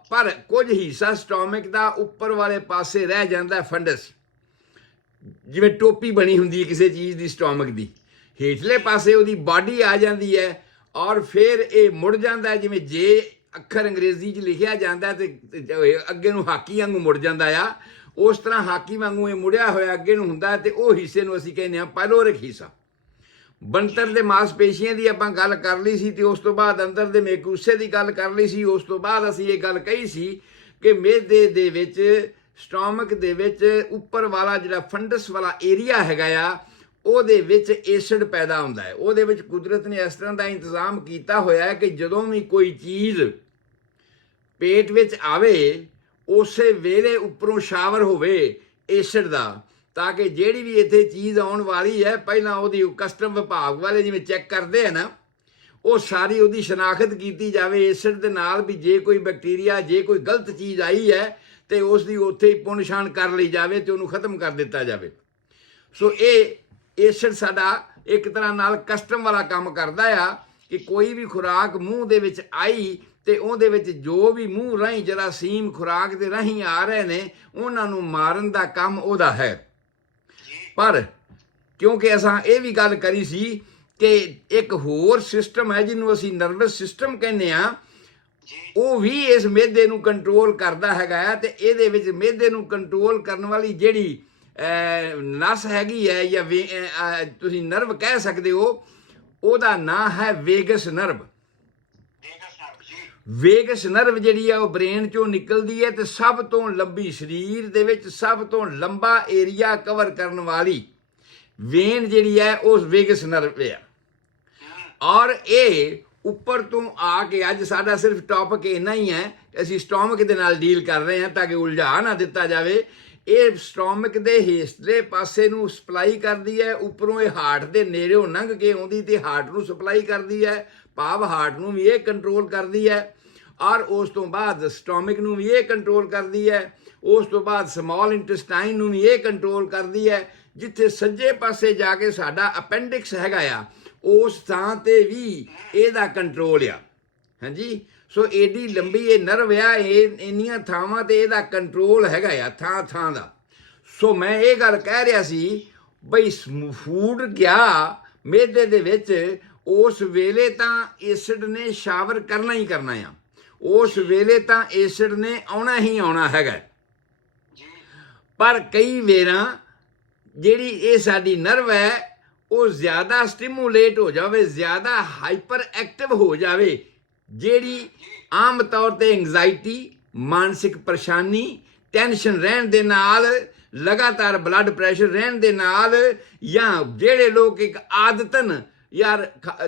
ਪਰ ਕੁਝ ਹਿੱਸਾ ਸਟੋਮਕ ਦਾ ਉੱਪਰ ਵਾਲੇ ਪਾਸੇ ਰਹਿ ਜਾਂਦਾ ਫੰਡਸ, ਜਿਵੇਂ ਟੋਪੀ ਬਣੀ ਹੁੰਦੀ ਹੈ ਕਿਸੇ ਚੀਜ਼ ਦੀ ਸਟੋਮਕ ਦੀ, ਹੇਠਲੇ ਪਾਸੇ ਉਹਦੀ ਬਾਡੀ ਆ ਜਾਂਦੀ ਹੈ ਔਰ ਫਿਰ ਇਹ ਮੁੜ ਜਾਂਦਾ ਹੈ। ਜਿਵੇਂ ਜੇ ਅੱਖਰ ਅੰਗਰੇਜ਼ੀ 'ਚ ਲਿਖਿਆ ਜਾਂਦਾ ਤੇ ਅੱਗੇ ਨੂੰ ਹਾਕੀ ਵਾਂਗੂ ਮੁੜ ਜਾਂਦਾ ਆ, ਉਸ ਤਰ੍ਹਾਂ ਹਾਕੀ ਵਾਂਗੂ ਇਹ ਮੁੜਿਆ ਹੋਇਆ ਅੱਗੇ ਨੂੰ ਹੁੰਦਾ, ਤੇ ਉਹ ਹਿੱਸੇ ਨੂੰ ਅਸੀਂ ਕਹਿੰਦੇ ਹਾਂ ਪਾਇਲੋਰਿਕ ਹਿੱਸਾ। ਬਣਤਰ ਦੇ ਮਾਸਪੇਸ਼ੀਆਂ ਦੀ ਆਪਾਂ ਗੱਲ ਕਰ ਲਈ ਸੀ, ਤੇ ਉਸ ਤੋਂ ਬਾਅਦ ਅੰਦਰ ਦੇ ਮੇਕੂਸੇ ਦੀ ਗੱਲ ਕਰ ਲਈ ਸੀ। ਉਸ ਤੋਂ ਬਾਅਦ ਅਸੀਂ ਇਹ ਗੱਲ ਕਹੀ ਸੀ ਕਿ ਮਿਹਦੇ ਦੇ ਵਿੱਚ, ਸਟੋਮਕ ਦੇ ਵਿੱਚ ਉੱਪਰ ਵਾਲਾ ਜਿਹੜਾ ਫੰਡਸ ਵਾਲਾ ਏਰੀਆ ਹੈਗਾ ਆ, ਉਹਦੇ ਵਿੱਚ ਐਸਿਡ ਪੈਦਾ ਹੁੰਦਾ ਹੈ। ਉਹਦੇ ਵਿੱਚ ਕੁਦਰਤ ਨੇ ਇਸ ਤਰ੍ਹਾਂ ਦਾ ਇੰਤਜ਼ਾਮ ਕੀਤਾ ਹੋਇਆ ਹੈ ਕਿ ਜਦੋਂ ਵੀ ਕੋਈ ਚੀਜ਼ ਪੇਟ ਵਿੱਚ ਆਵੇ, ਉਸੇ ਵੇਲੇ ਉੱਪਰੋਂ ਸ਼ਾਵਰ ਹੋਵੇ ਐਸਿਡ ਦਾ, ਤਾਂ ਕਿ ਜਿਹੜੀ ਵੀ ਇੱਥੇ ਚੀਜ਼ ਆਉਣ ਵਾਲੀ ਹੈ, ਪਹਿਲਾਂ ਉਹਦੀ ਕਸਟਮ ਵਿਭਾਗ ਵਾਲੇ ਜਿਵੇਂ ਚੈੱਕ ਕਰਦੇ ਆ ਨਾ, ਉਹ ਸਾਰੀ ਉਹਦੀ ਸ਼ਨਾਖਤ ਕੀਤੀ ਜਾਵੇ ਐਸਿਡ ਦੇ ਨਾਲ, ਵੀ ਜੇ ਕੋਈ ਬੈਕਟੀਰੀਆ, ਜੇ ਕੋਈ ਗਲਤ ਚੀਜ਼ ਆਈ ਹੈ ਤੇ ਉਸ ਦੀ ਉੱਥੇ ਹੀ ਪੁਨਛਾਣ ਕਰ ਲਈ ਜਾਵੇ ਤੇ ਉਹਨੂੰ ਖਤਮ ਕਰ ਦਿੱਤਾ ਜਾਵੇ। ਸੋ ਇਹ ਐਸਿਡ ਸਾਡਾ ਇੱਕ ਤਰ੍ਹਾਂ ਨਾਲ ਕਸਟਮ ਵਾਲਾ ਕੰਮ ਕਰਦਾ ਆ ਕਿ ਕੋਈ ਵੀ ਖੁਰਾਕ ਮੂੰਹ ਦੇ ਵਿੱਚ ਆਈ ਤੇ ਉਹਦੇ ਵਿੱਚ ਜੋ ਵੀ ਮੂੰਹ ਰਾਹੀਂ ਜਰਾਸੀਮ ਖੁਰਾਕ ਦੇ ਰਾਹੀਂ ਆ ਰਹੇ ਨੇ, ਉਹਨਾਂ ਨੂੰ ਮਾਰਨ ਦਾ ਕੰਮ ਉਹਦਾ ਹੈ। ਪਰ ਕਿਉਂਕਿ ਅਸਾਂ ਇਹ ਵੀ ਗੱਲ ਕਰੀ ਸੀ ਕਿ ਇੱਕ ਹੋਰ ਸਿਸਟਮ ਹੈ ਜਿਹਨੂੰ ਅਸੀਂ ਨਰਵਸ ਸਿਸਟਮ ਕਹਿੰਦੇ ਆ, ਉਹ ਵੀ ਇਸ ਮਿਹਦੇ ਨੂੰ ਕੰਟਰੋਲ ਕਰਦਾ ਹੈਗਾ ਆ। ਤੇ ਇਹਦੇ ਵਿੱਚ ਮਿਹਦੇ ਨੂੰ ਕੰਟਰੋਲ ਕਰਨ ਵਾਲੀ ਜਿਹੜੀ ਨਸ ਹੈਗੀ ਹੈ, ਜਾਂ ਤੁਸੀਂ ਨਰਵ ਕਹਿ ਸਕਦੇ ਹੋ, ਉਹਦਾ ਨਾਂ ਹੈ ਵੇਗਸ ਨਰਵ। ਵੇਗਸ ਨਰਵ ਜਿਹੜੀ ਆ ਉਹ ਬ੍ਰੇਨ ਚੋਂ ਨਿਕਲਦੀ ਹੈ, ਤੇ ਸਭ ਤੋਂ ਲੰਬੀ, ਸਰੀਰ ਦੇ ਵਿੱਚ ਸਭ ਤੋਂ ਲੰਬਾ ਏਰੀਆ ਕਵਰ ਕਰਨ ਵਾਲੀ ਵੇਨ ਜਿਹੜੀ ਹੈ ਉਹ ਵੇਗਸ ਨਰਵ ਆ। ਔਰ ਇਹ ਉੱਪਰ ਤੋਂ ਆ ਕੇ, ਅੱਜ ਸਾਡਾ ਸਿਰਫ ਟੌਪਿਕ ਇੰਨਾ ਹੀ ਹੈ, ਅਸੀਂ ਸਟੋਮਕ ਦੇ ਨਾਲ ਡੀਲ ਕਰ ਰਹੇ ਹਾਂ ਤਾਂ ਕਿ ਉਲਝਾ ਨਾ ਦਿੱਤਾ ਜਾਵੇ। ਇਹ ਸਟੋਮਕ ਦੇ ਹੇਠਲੇ ਪਾਸੇ ਨੂੰ ਸਪਲਾਈ ਕਰਦੀ ਹੈ, ਉੱਪਰੋਂ ਇਹ ਹਾਰਟ ਦੇ ਨੇੜਿਓਂ ਲੰਘ ਕੇ ਆਉਂਦੀ ਤੇ ਹਾਰਟ ਨੂੰ ਸਪਲਾਈ ਕਰਦੀ ਹੈ, ਭਾਵ ਹਾਰਟ ਨੂੰ ਵੀ ਇਹ ਕੰਟਰੋਲ ਕਰਦੀ ਹੈ। ਔਰ ਉਸ ਤੋਂ ਬਾਅਦ ਸਟੋਮਕ ਨੂੰ ਵੀ ਇਹ ਕੰਟਰੋਲ ਕਰਦੀ ਹੈ। ਉਸ ਤੋਂ ਬਾਅਦ ਸਮਾਲ ਇੰਟੈਸਟਾਈਨ ਨੂੰ ਵੀ ਇਹ ਕੰਟਰੋਲ ਕਰਦੀ ਹੈ। ਜਿੱਥੇ ਸੱਜੇ ਪਾਸੇ ਜਾ ਕੇ ਸਾਡਾ ਅਪੈਂਡਿਕਸ ਹੈਗਾ ਆ, ਉਸ ਥਾਂ ਤੇ ਵੀ ਇਹਦਾ ਕੰਟਰੋਲ ਆ। ਹਾਂਜੀ, ਸੋ ਏਡੀ ਲੰਬੀ ਇਹ ਨਰਵ ਆ, ਇਹ ਇੰਨੀਆਂ ਥਾਵਾਂ ਤੇ ਇਹਦਾ ਕੰਟਰੋਲ ਹੈਗਾ ਆ, ਥਾਂ ਥਾਂ ਦਾ। ਸੋ ਮੈਂ ਇਹ ਗੱਲ ਕਹਿ ਰਿਹਾ ਸੀ ਬਈ ਫੂਡ ਗਿਆ ਮਿਹਦੇ ਦੇ ਵਿੱਚ, ਉਸ ਵੇਲੇ ਤਾਂ ਐਸਿਡ ਨੇ ਸ਼ਾਵਰ ਕਰਨਾ ਹੀ ਕਰਨਾ ਆ, ਉਸ ਵੇਲੇ ਤਾਂ ਐਸਿਡ ਨੇ ਆਉਣਾ ਹੀ ਆਉਣਾ ਹੈਗਾ। ਪਰ ਕਈ ਵੇਰਾਂ ਜਿਹੜੀ ਇਹ ਸਾਡੀ ਨਰਵ ਹੈ ਉਹ ਜ਼ਿਆਦਾ ਸਟਿਮੂਲੇਟ ਹੋ ਜਾਵੇ, ਜ਼ਿਆਦਾ ਹਾਈਪਰ ਐਕਟਿਵ ਹੋ ਜਾਵੇ, ਜਿਹੜੀ ਆਮ ਤੌਰ ਤੇ ਐਂਗਜ਼ਾਇਟੀ, ਮਾਨਸਿਕ ਪਰੇਸ਼ਾਨੀ, ਟੈਨਸ਼ਨ ਰਹਿਣ ਦੇ ਨਾਲ, ਲਗਾਤਾਰ ਬਲੱਡ ਪ੍ਰੈਸ਼ਰ ਰਹਿਣ ਦੇ ਨਾਲ, ਜਾਂ ਜਿਹੜੇ ਲੋਕ ਇੱਕ ਆਦਤਨ ਯਾਰ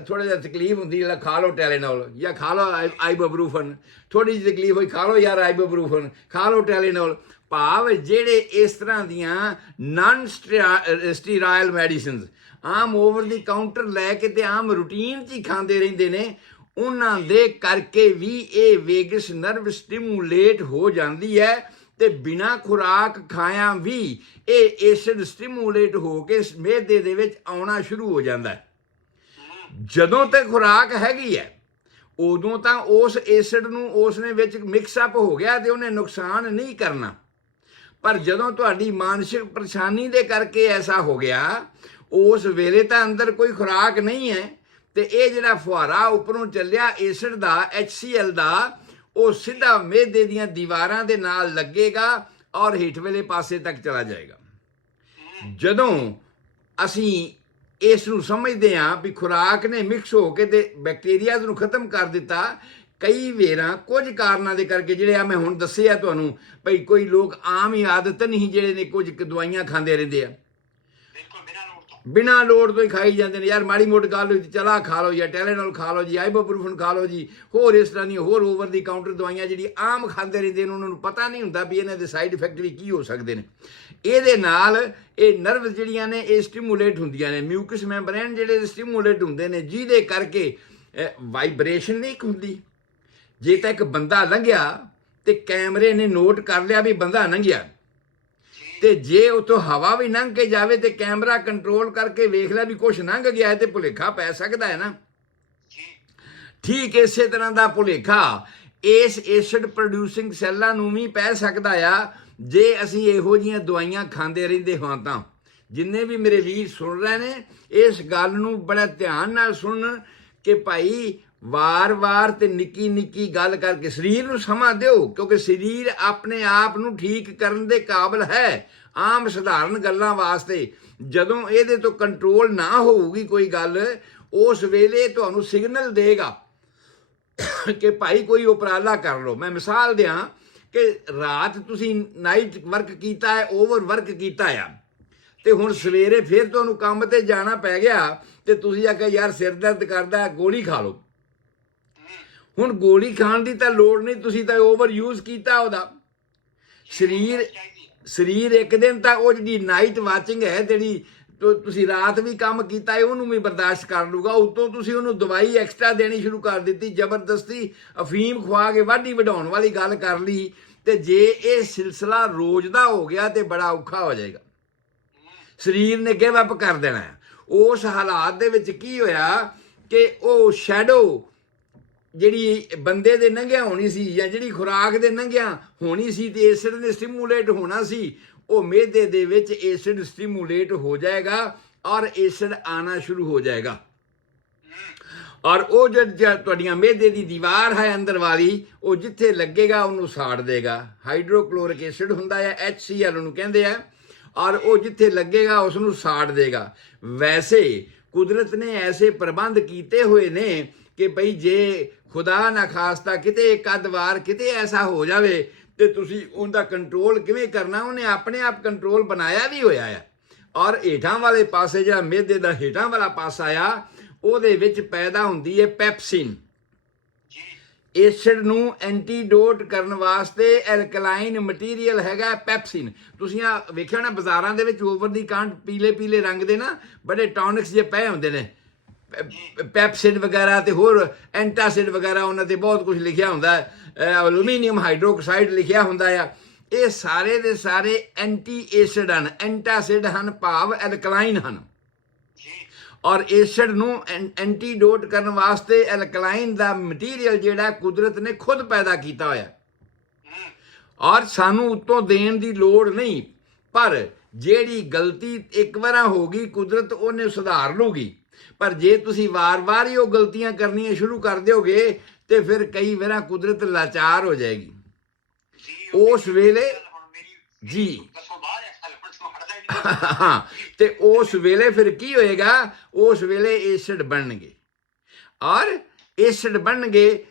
ਥੋੜਾ ਜਿਹਾ ਤਕਲੀਫ ਹੁੰਦੀ, ਜਿਹੜਾ ਖਾ ਲਓ ਟੈਲੇਨੋਲ ਜਾਂ ਖਾ ਲਓ ਆਈਬੂਪਰੋਫਨ, ਥੋੜੀ ਜਿਹੀ ਤਕਲੀਫ ਹੋਈ ਖਾ ਲਓ ਯਾਰ ਆਈਬੂਪਰੋਫਨ, ਖਾ ਲਓ ਟੈਲੇਨੋਲ, ਭਾਵ ਜਿਹੜੇ ਇਸ ਤਰ੍ਹਾਂ ਦੀਆਂ ਨਾਨ ਸਟੀਰਾਇਲ ਮੈਡੀਸਿਨਸ ਆਮ ਓਵਰ ਦੀ ਕਾਊਂਟਰ ਲੈ ਕੇ ਤੇ ਆਮ ਰੂਟੀਨ 'ਚ ਹੀ ਖਾਂਦੇ ਰਹਿੰਦੇ ਨੇ, ਉਹਨਾਂ ਦੇ ਕਰਕੇ ਵੀ ਇਹ ਵੇਗਸ ਨਰਵ ਸਟਿਮੂਲੇਟ ਹੋ ਜਾਂਦੀ ਹੈ। ਤੇ ਬਿਨਾਂ ਖੁਰਾਕ ਖਾਇਆ ਵੀ ਇਹ ਐਸਿਡ ਸਟਿਮੂਲੇਟ ਹੋ ਕੇ ਮਿਹਦੇ ਦੇ ਵਿੱਚ ਆਉਣਾ ਸ਼ੁਰੂ ਹੋ ਜਾਂਦਾ ਹੈ। ਜਦੋਂ ਤੱਕ ਖੁਰਾਕ ਹੈਗੀ ਹੈ ਉਦੋਂ ਤਾਂ ਉਸ ਐਸਿਡ ਨੂੰ ਉਸਨੇ ਵਿੱਚ ਮਿਕਸ ਅਪ ਹੋ ਗਿਆ ਤੇ ਉਹਨੇ ਨੁਕਸਾਨ ਨਹੀਂ ਕਰਨਾ। ਪਰ ਜਦੋਂ ਤੁਹਾਡੀ ਮਾਨਸਿਕ ਪਰੇਸ਼ਾਨੀ ਦੇ ਕਰਕੇ ਐਸਾ ਹੋ ਗਿਆ, ਉਸ ਵੇਲੇ ਤਾਂ ਅੰਦਰ ਕੋਈ ਖੁਰਾਕ ਨਹੀਂ ਹੈ, ਤੇ ਇਹ ਜਿਹੜਾ ਫੁਹਾਰਾ ਉੱਪਰੋਂ ਚੱਲਿਆ ਐਸਿਡ ਦਾ, HCl ਦਾ, ਉਹ ਸਿੱਧਾ ਮਿਹਦੇ ਦੀਆਂ ਦੀਵਾਰਾਂ ਦੇ ਨਾਲ ਲੱਗੇਗਾ ਔਰ ਹੇਠਲੇ ਪਾਸੇ ਤੱਕ ਚਲਾ ਜਾਏਗਾ। ਜਦੋਂ ਅਸੀਂ ਇਸ ਨੂੰ ਸਮਝਦੇ ਹਾਂ ਵੀ ਖੁਰਾਕ ਨੇ ਮਿਕਸ ਹੋ ਕੇ ਤੇ ਬੈਕਟੀਰੀਆ ਨੂੰ ਖਤਮ ਕਰ ਦਿੱਤਾ, ਕਈ ਵੇਰਾਂ ਕੁਝ ਕਾਰਨਾਂ ਦੇ ਕਰਕੇ, ਜਿਹੜੇ ਆ ਮੈਂ ਹੁਣ ਦੱਸਿਆ ਤੁਹਾਨੂੰ, ਭਈ ਕੋਈ ਲੋਕ ਆਮ ਹੀ ਆਦਤ ਨਹੀਂ ਜਿਹੜੇ ਨੇ ਕੁਝ ਦਵਾਈਆਂ ਖਾਂਦੇ ਰਹਿੰਦੇ ਆ, ਬਿਨਾਂ ਲੋੜ ਤੋਂ ਹੀ ਖਾਈ ਜਾਂਦੇ ਨੇ। ਯਾਰ ਮਾੜੀ ਮੋਟੀ ਗੱਲ ਹੋਈ ਤੇ ਚਲਾ ਖਾ ਲਓ, ਜਾਂ ਟੈਲੇਨੋਲ ਖਾ ਲਓ ਜੀ, ਆਈਬੂਪ੍ਰੋਫਨ ਖਾ ਲਓ ਜੀ, ਹੋਰ ਇਸ ਤਰ੍ਹਾਂ ਦੀਆਂ ਹੋਰ ਓਵਰ ਦੀ ਕਾਊਂਟਰ ਦਵਾਈਆਂ ਜਿਹੜੀ ਆਮ ਖਾਂਦੇ ਰਹਿੰਦੇ ਨੇ, ਉਹਨਾਂ ਨੂੰ ਪਤਾ ਨਹੀਂ ਹੁੰਦਾ ਵੀ ਇਹਨਾਂ ਦੇ ਸਾਈਡ ਇਫੈਕਟ ਵੀ ਕੀ ਹੋ ਸਕਦੇ ਨੇ। ਇਹਦੇ ਨਾਲ ਇਹ ਨਰਵ ਜਿਹੜੀਆਂ ਨੇ ਇਹ ਸਟਿਮੂਲੇਟ ਹੁੰਦੀਆਂ ਨੇ, ਮਿਊਕਸ ਮੈਂਬਰੇਨ ਜਿਹੜੇ ਸਟਿਮੂਲੇਟ ਹੁੰਦੇ ਨੇ, ਜਿਹਦੇ ਕਰਕੇ ਵਾਈਬ੍ਰੇਸ਼ਨ ਨਹੀਂ ਹੁੰਦੀ। ਜੇ ਤਾਂ ਇੱਕ ਬੰਦਾ ਲੰਘਿਆ ਤੇ ਕੈਮਰੇ ਨੇ ਨੋਟ ਕਰ ਲਿਆ ਵੀ ਬੰਦਾ ਲੰਘਿਆ, ਤੇ ਜੇ ਉਤੋਂ ਹਵਾ ਵੀ ਲੰਘ ਕੇ ਜਾਵੇ ਤੇ ਕੈਮਰਾ ਕੰਟਰੋਲ ਕਰਕੇ ਵੇਖ ਲੈ ਵੀ ਕੁਛ ਲੰਘ ਗਿਆ ਤੇ ਭੁਲੇਖਾ ਪੈ ਸਕਦਾ ਹੈ ਨਾ। ਠੀਕ ਇਸੇ ਤਰ੍ਹਾਂ ਦਾ ਭੁਲੇਖਾ ਇਸ ਐਸਿਡ ਪ੍ਰੋਡਿਊਸਿੰਗ ਸੈੱਲਾਂ ਨੂੰ ਵੀ ਪੈ ਸਕਦਾ ਆ, ਜੇ ਅਸੀਂ ਇਹੋ ਜਿਹੀਆਂ ਦਵਾਈਆਂ ਖਾਂਦੇ ਰਹਿੰਦੇ ਹਾਂ ਤਾਂ। ਜਿੰਨੇ ਵੀ ਮੇਰੇ ਵੀਰ ਸੁਣ ਰਹੇ ਨੇ ਇਸ ਗੱਲ ਨੂੰ ਬੜਾ ਧਿਆਨ ਨਾਲ ਸੁਣਨ ਕਿ ਭਾਈ ਵਾਰ-ਵਾਰ ਤੇ ਨਿੱਕੀ ਨਿੱਕੀ ਗੱਲ ਕਰਕੇ ਸਰੀਰ ਨੂੰ ਸਮਾਂ ਦਿਓ, ਕਿਉਂਕਿ ਸਰੀਰ ਆਪਣੇ ਆਪ ਨੂੰ ਠੀਕ ਕਰਨ ਦੇ ਕਾਬਿਲ ਹੈ ਆਮ ਸਧਾਰਨ ਗੱਲਾਂ ਵਾਸਤੇ। ਜਦੋਂ ਇਹਦੇ ਤੋਂ ਕੰਟਰੋਲ ਨਾ ਹੋਊਗੀ ਕੋਈ ਗੱਲ, ਉਸ ਵੇਲੇ ਤੁਹਾਨੂੰ ਸਿਗਨਲ ਦੇਗਾ ਕਿ ਭਾਈ ਕੋਈ ਉਪਰਾਲਾ ਕਰ ਲਓ। ਮੈਂ ਮਿਸਾਲ ਦਿਆਂ ਕਿ ਰਾਤ ਤੁਸੀਂ ਨਾਈਟ ਵਰਕ ਕੀਤਾ ਹੈ, ਓਵਰ ਵਰਕ ਕੀਤਾ ਆ, ਤੇ ਹੁਣ ਸਵੇਰੇ ਫਿਰ ਤੁਹਾਨੂੰ ਕੰਮ ਤੇ ਜਾਣਾ ਪੈ ਗਿਆ ਤੇ ਤੁਸੀਂ ਆਖਿਆ ਯਾਰ ਸਿਰ ਦਰਦ ਕਰਦਾ, ਗੋਲੀ ਖਾ ਲਓ। ਹੁਣ ਗੋਲੀ ਖਾਣ ਦੀ ਤਾਂ ਲੋੜ ਨਹੀਂ, ਤੁਸੀਂ ਤਾਂ ਓਵਰ ਯੂਜ਼ ਕੀਤਾ ਉਹਦਾ। ਸਰੀਰ ਇੱਕ ਦਿਨ ਤਾਂ ਉਹ ਜਿਹੜੀ ਨਾਈਟ ਵਾਚਿੰਗ ਹੈ, ਜਿਹੜੀ ਤੁਸੀਂ ਰਾਤ ਵੀ ਕੰਮ ਕੀਤਾ ਹੈ, ਉਹਨੂੰ ਵੀ ਬਰਦਾਸ਼ਤ ਕਰ ਲੂਗਾ। ਉਤੋਂ ਤੁਸੀਂ ਉਹਨੂੰ ਦਵਾਈ ਐਕਸਟਰਾ ਦੇਣੀ ਸ਼ੁਰੂ ਕਰ ਦਿੱਤੀ, ਜ਼ਬਰਦਸਤੀ ਅਫੀਮ ਖਵਾ ਕੇ ਵਾਢੀ ਵਢਾਉਣ ਵਾਲੀ ਗੱਲ ਕਰ ਲਈ, ਤੇ ਜੇ ਇਹ ਸਿਲਸਿਲਾ ਰੋਜ਼ ਦਾ ਹੋ ਗਿਆ ਤੇ ਬੜਾ ਔਖਾ ਹੋ ਜਾਏਗਾ। ਸਰੀਰ ਨੇ ਗਿਵ ਅਪ ਕਰ ਦੇਣਾ। ਉਸ ਹਾਲਾਤ ਦੇ ਵਿੱਚ ਕੀ ਹੋਇਆ ਕਿ ਉਹ ਸ਼ੈਡੋ ਜਿਹੜੀ ਬੰਦੇ ਦੇ ਲੰਘਿਆ ਹੋਣੀ ਸੀ, ਜਾਂ ਜਿਹੜੀ ਖੁਰਾਕ ਦੇ ਲੰਘਿਆ ਹੋਣੀ ਸੀ, ਤੇ ਐਸਿਡ ਨੇ ਸਟਿਮੂਲੇਟ ਹੋਣਾ ਸੀ, ਉਹ ਮਿਹਦੇ ਦੇ ਵਿੱਚ ਐਸਿਡ ਸਟਿਮੂਲੇਟ ਹੋ ਜਾਏਗਾ ਔਰ ਐਸਿਡ ਆਣਾ ਸ਼ੁਰੂ ਹੋ ਜਾਏਗਾ। ਔਰ ਉਹ ਜਦ ਤੁਹਾਡੀਆਂ ਮਿਹਦੇ ਦੀ ਦੀਵਾਰ ਹੈ ਅੰਦਰ ਵਾਲੀ, ਉਹ ਜਿੱਥੇ ਲੱਗੇਗਾ ਉਹਨੂੰ ਸਾੜ ਦੇਗਾ। ਹਾਈਡਰੋਕਲੋਰਿਕ ਐਸਿਡ ਹੁੰਦਾ ਹੈ, HCl ਉਹਨੂੰ ਕਹਿੰਦੇ ਆ, ਔਰ ਉਹ ਜਿੱਥੇ ਲੱਗੇਗਾ ਉਸ ਨੂੰ ਸਾੜ ਦੇਗਾ। ਵੈਸੇ ਕੁਦਰਤ ਨੇ ਐਸੇ ਪ੍ਰਬੰਧ ਕੀਤੇ ਹੋਏ ਨੇ ਕਿ ਭਈ ਜੇ ਖੁਦਾ ਨਾ ਖਾਸਤਾ ਕਿਤੇ ਇੱਕ ਅੱਧ ਵਾਰ ਕਿਤੇ ਐਸਾ ਹੋ ਜਾਵੇ ਤੇ ਤੁਸੀਂ ਉਹਦਾ ਕੰਟਰੋਲ ਕਿਵੇਂ ਕਰਨਾ, ਉਹਨੇ ਆਪਣੇ ਆਪ ਕੰਟਰੋਲ ਬਣਾਇਆ ਵੀ ਹੋਇਆ ਹੈ। ਔਰ ਹੇਠਾਂ ਵਾਲੇ ਪਾਸੇ ਜਿਹੜਾ ਮਿਹਦੇ ਦਾ ਹੇਠਾਂ ਵਾਲਾ ਪਾਸਾ ਆ, ਉਹਦੇ ਵਿੱਚ ਪੈਦਾ ਹੁੰਦੀ ਹੈ ਪੈਪਸਿਨ। ਐਸਿਡ ਨੂੰ ਐਂਟੀਡੋਟ ਕਰਨ ਵਾਸਤੇ ਐਲਕਲਾਈਨ ਮਟੀਰੀਅਲ ਹੈਗਾ ਪੈਪਸਿਨ। ਤੁਸੀਂ ਆ ਵੇਖਿਆ ਨਾ ਬਾਜ਼ਾਰਾਂ ਦੇ ਵਿੱਚ ਓਵਰ ਦੀ ਕਾਂਟ ਪੀਲੇ ਪੀਲੇ ਰੰਗ ਦੇ ਨਾ ਬੜੇ ਟੌਨਿਕਸ ਜਿਹੇ ਪਏ ਹੁੰਦੇ ਨੇ, ਪੈਪਸਿਨ ਵਗੈਰਾ ਤੇ ਹੋਰ ਐਂਟਾਸਿਡ ਵਗੈਰਾ, ਉਹਨਾਂ ਤੇ ਬਹੁਤ ਕੁਝ ਲਿਖਿਆ ਹੁੰਦਾ ਹੈ, ਐਲੂਮੀਨੀਅਮ ਹਾਈਡਰੋਕਸਾਈਡ ਲਿਖਿਆ ਹੁੰਦਾ ਆ। ਇਹ ਸਾਰੇ ਦੇ ਸਾਰੇ ਐਂਟੀ ਐਸਿਡ ਹਨ, ਐਂਟਾਸਿਡ ਹਨ, ਭਾਵ ਐਲਕਲਾਈਨ ਹਨ। ਔਰ ਐਸਿਡ ਨੂੰ ਐਂਟੀਡੋਟ ਕਰਨ ਵਾਸਤੇ ਐਲਕਲਾਈਨ ਦਾ ਮਟੀਰੀਅਲ ਜਿਹੜਾ ਕੁਦਰਤ ਨੇ ਖੁਦ ਪੈਦਾ ਕੀਤਾ ਹੋਇਆ, ਔਰ ਸਾਨੂੰ ਉੱਤੋਂ ਦੇਣ ਦੀ ਲੋੜ ਨਹੀਂ। ਪਰ ਜਿਹੜੀ ਗਲਤੀ ਇੱਕ ਵਾਰ ਹੋ ਗਈ, ਕੁਦਰਤ ਉਹਨੇ ਸੁਧਾਰ ਲੂਗੀ। ਪਰ ਜੇ ਤੁਸੀਂ ਵਾਰ-ਵਾਰ ਹੀ ਉਹ ਗਲਤੀਆਂ ਕਰਨੀਆਂ ਸ਼ੁਰੂ ਕਰ ਦਿਓਗੇ ਤੇ ਫਿਰ ਕਈ ਵਾਰ ਕੁਦਰਤ ਲਾਚਾਰ ਹੋ ਜਾਏਗੀ। ਉਸ ਵੇਲੇ ਜੀ ਹਾਂ, ਤੇ ਉਸ ਵੇਲੇ ਫਿਰ ਕੀ ਹੋਏਗਾ, ਉਸ ਵੇਲੇ ਐਸਿਡ ਬਣਨਗੇ, ਔਰ ਐਸਿਡ ਬਣਨਗੇ,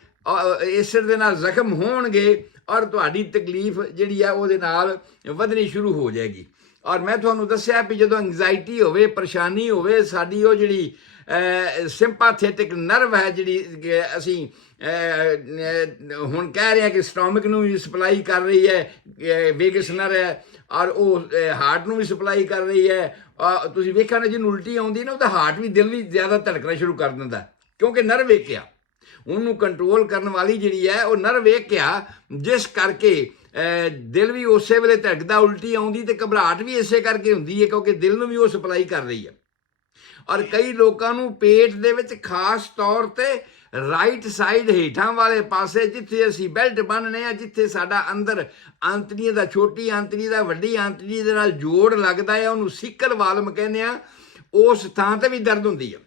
ਐਸਿਡ ਦੇ ਨਾਲ ਜ਼ਖਮ ਹੋਣਗੇ, ਔਰ ਤੁਹਾਡੀ ਤਕਲੀਫ ਜਿਹੜੀ ਆ ਉਹਦੇ ਨਾਲ ਵਧਣੀ ਸ਼ੁਰੂ ਹੋ ਜਾਏਗੀ। ਔਰ ਮੈਂ ਤੁਹਾਨੂੰ ਦੱਸਿਆ ਵੀ ਜਦੋਂ ਐਂਗਜ਼ਾਇਟੀ ਹੋਵੇ, ਪਰੇਸ਼ਾਨੀ ਹੋਵੇ, ਸਾਡੀ ਉਹ ਜਿਹੜੀ ਸਿੰਪੈਥੈਟਿਕ ਨਰਵ ਹੈ, ਜਿਹੜੀ ਅਸੀਂ ਹੁਣ ਕਹਿ ਰਹੇ ਹਾਂ ਕਿ ਸਟੋਮਕ ਨੂੰ ਵੀ ਸਪਲਾਈ ਕਰ ਰਹੀ ਹੈ, ਵੇਗਸ ਨਰਵ ਹੈ, ਔਰ ਉਹ ਹਾਰਟ ਨੂੰ ਵੀ ਸਪਲਾਈ ਕਰ ਰਹੀ ਹੈ। ਤੁਸੀਂ ਵੇਖਿਆ ਨਾ ਜਿਹਨੂੰ ਉਲਟੀ ਆਉਂਦੀ ਨਾ, ਉਹਦਾ ਹਾਰਟ ਵੀ, ਦਿਲ ਵੀ ਜ਼ਿਆਦਾ ਧੜਕਣਾ ਸ਼ੁਰੂ ਕਰ ਦਿੰਦਾ, ਕਿਉਂਕਿ ਨਰਵ ਇੱਕ ਆ, ਉਹਨੂੰ ਕੰਟਰੋਲ ਕਰਨ ਵਾਲੀ ਜਿਹੜੀ ਹੈ ਉਹ ਨਰਵ ਇੱਕ ਆ, ਜਿਸ ਕਰਕੇ ਦਿਲ ਵੀ ਉਸੇ ਵੇਲੇ ਧੜਕਦਾ, ਉਲਟੀ ਆਉਂਦੀ ਤੇ ਘਬਰਾਹਟ ਵੀ ਇਸੇ ਕਰਕੇ ਹੁੰਦੀ ਹੈ, ਕਿਉਂਕਿ ਦਿਲ ਨੂੰ ਵੀ ਉਹ ਸਪਲਾਈ ਕਰ ਰਹੀ ਹੈ। ਔਰ ਕਈ ਲੋਕਾਂ ਨੂੰ ਪੇਟ ਦੇ ਵਿੱਚ ਖਾਸ ਤੌਰ ਤੇ ਰਾਈਟ ਸਾਈਡ ਹੇਠਾਂ ਵਾਲੇ ਪਾਸੇ, ਜਿੱਥੇ ਅਸੀਂ ਬੈਲਟ ਬੰਨ੍ਹਨੇ ਆ, ਜਿੱਥੇ ਸਾਡਾ ਅੰਦਰ ਆਂਤੜੀ ਦਾ, ਛੋਟੀ ਆਂਤੜੀ ਦਾ ਵੱਡੀ ਆਂਤੜੀ ਦੇ ਨਾਲ ਜੋੜ ਲੱਗਦਾ ਹੈ, ਉਹਨੂੰ ਸਿਕਲ ਵਾਲਮ ਕਹਿੰਦੇ ਆ, ਉਸ ਥਾਂ ਤੇ ਵੀ ਦਰਦ ਹੁੰਦੀ ਹੈ,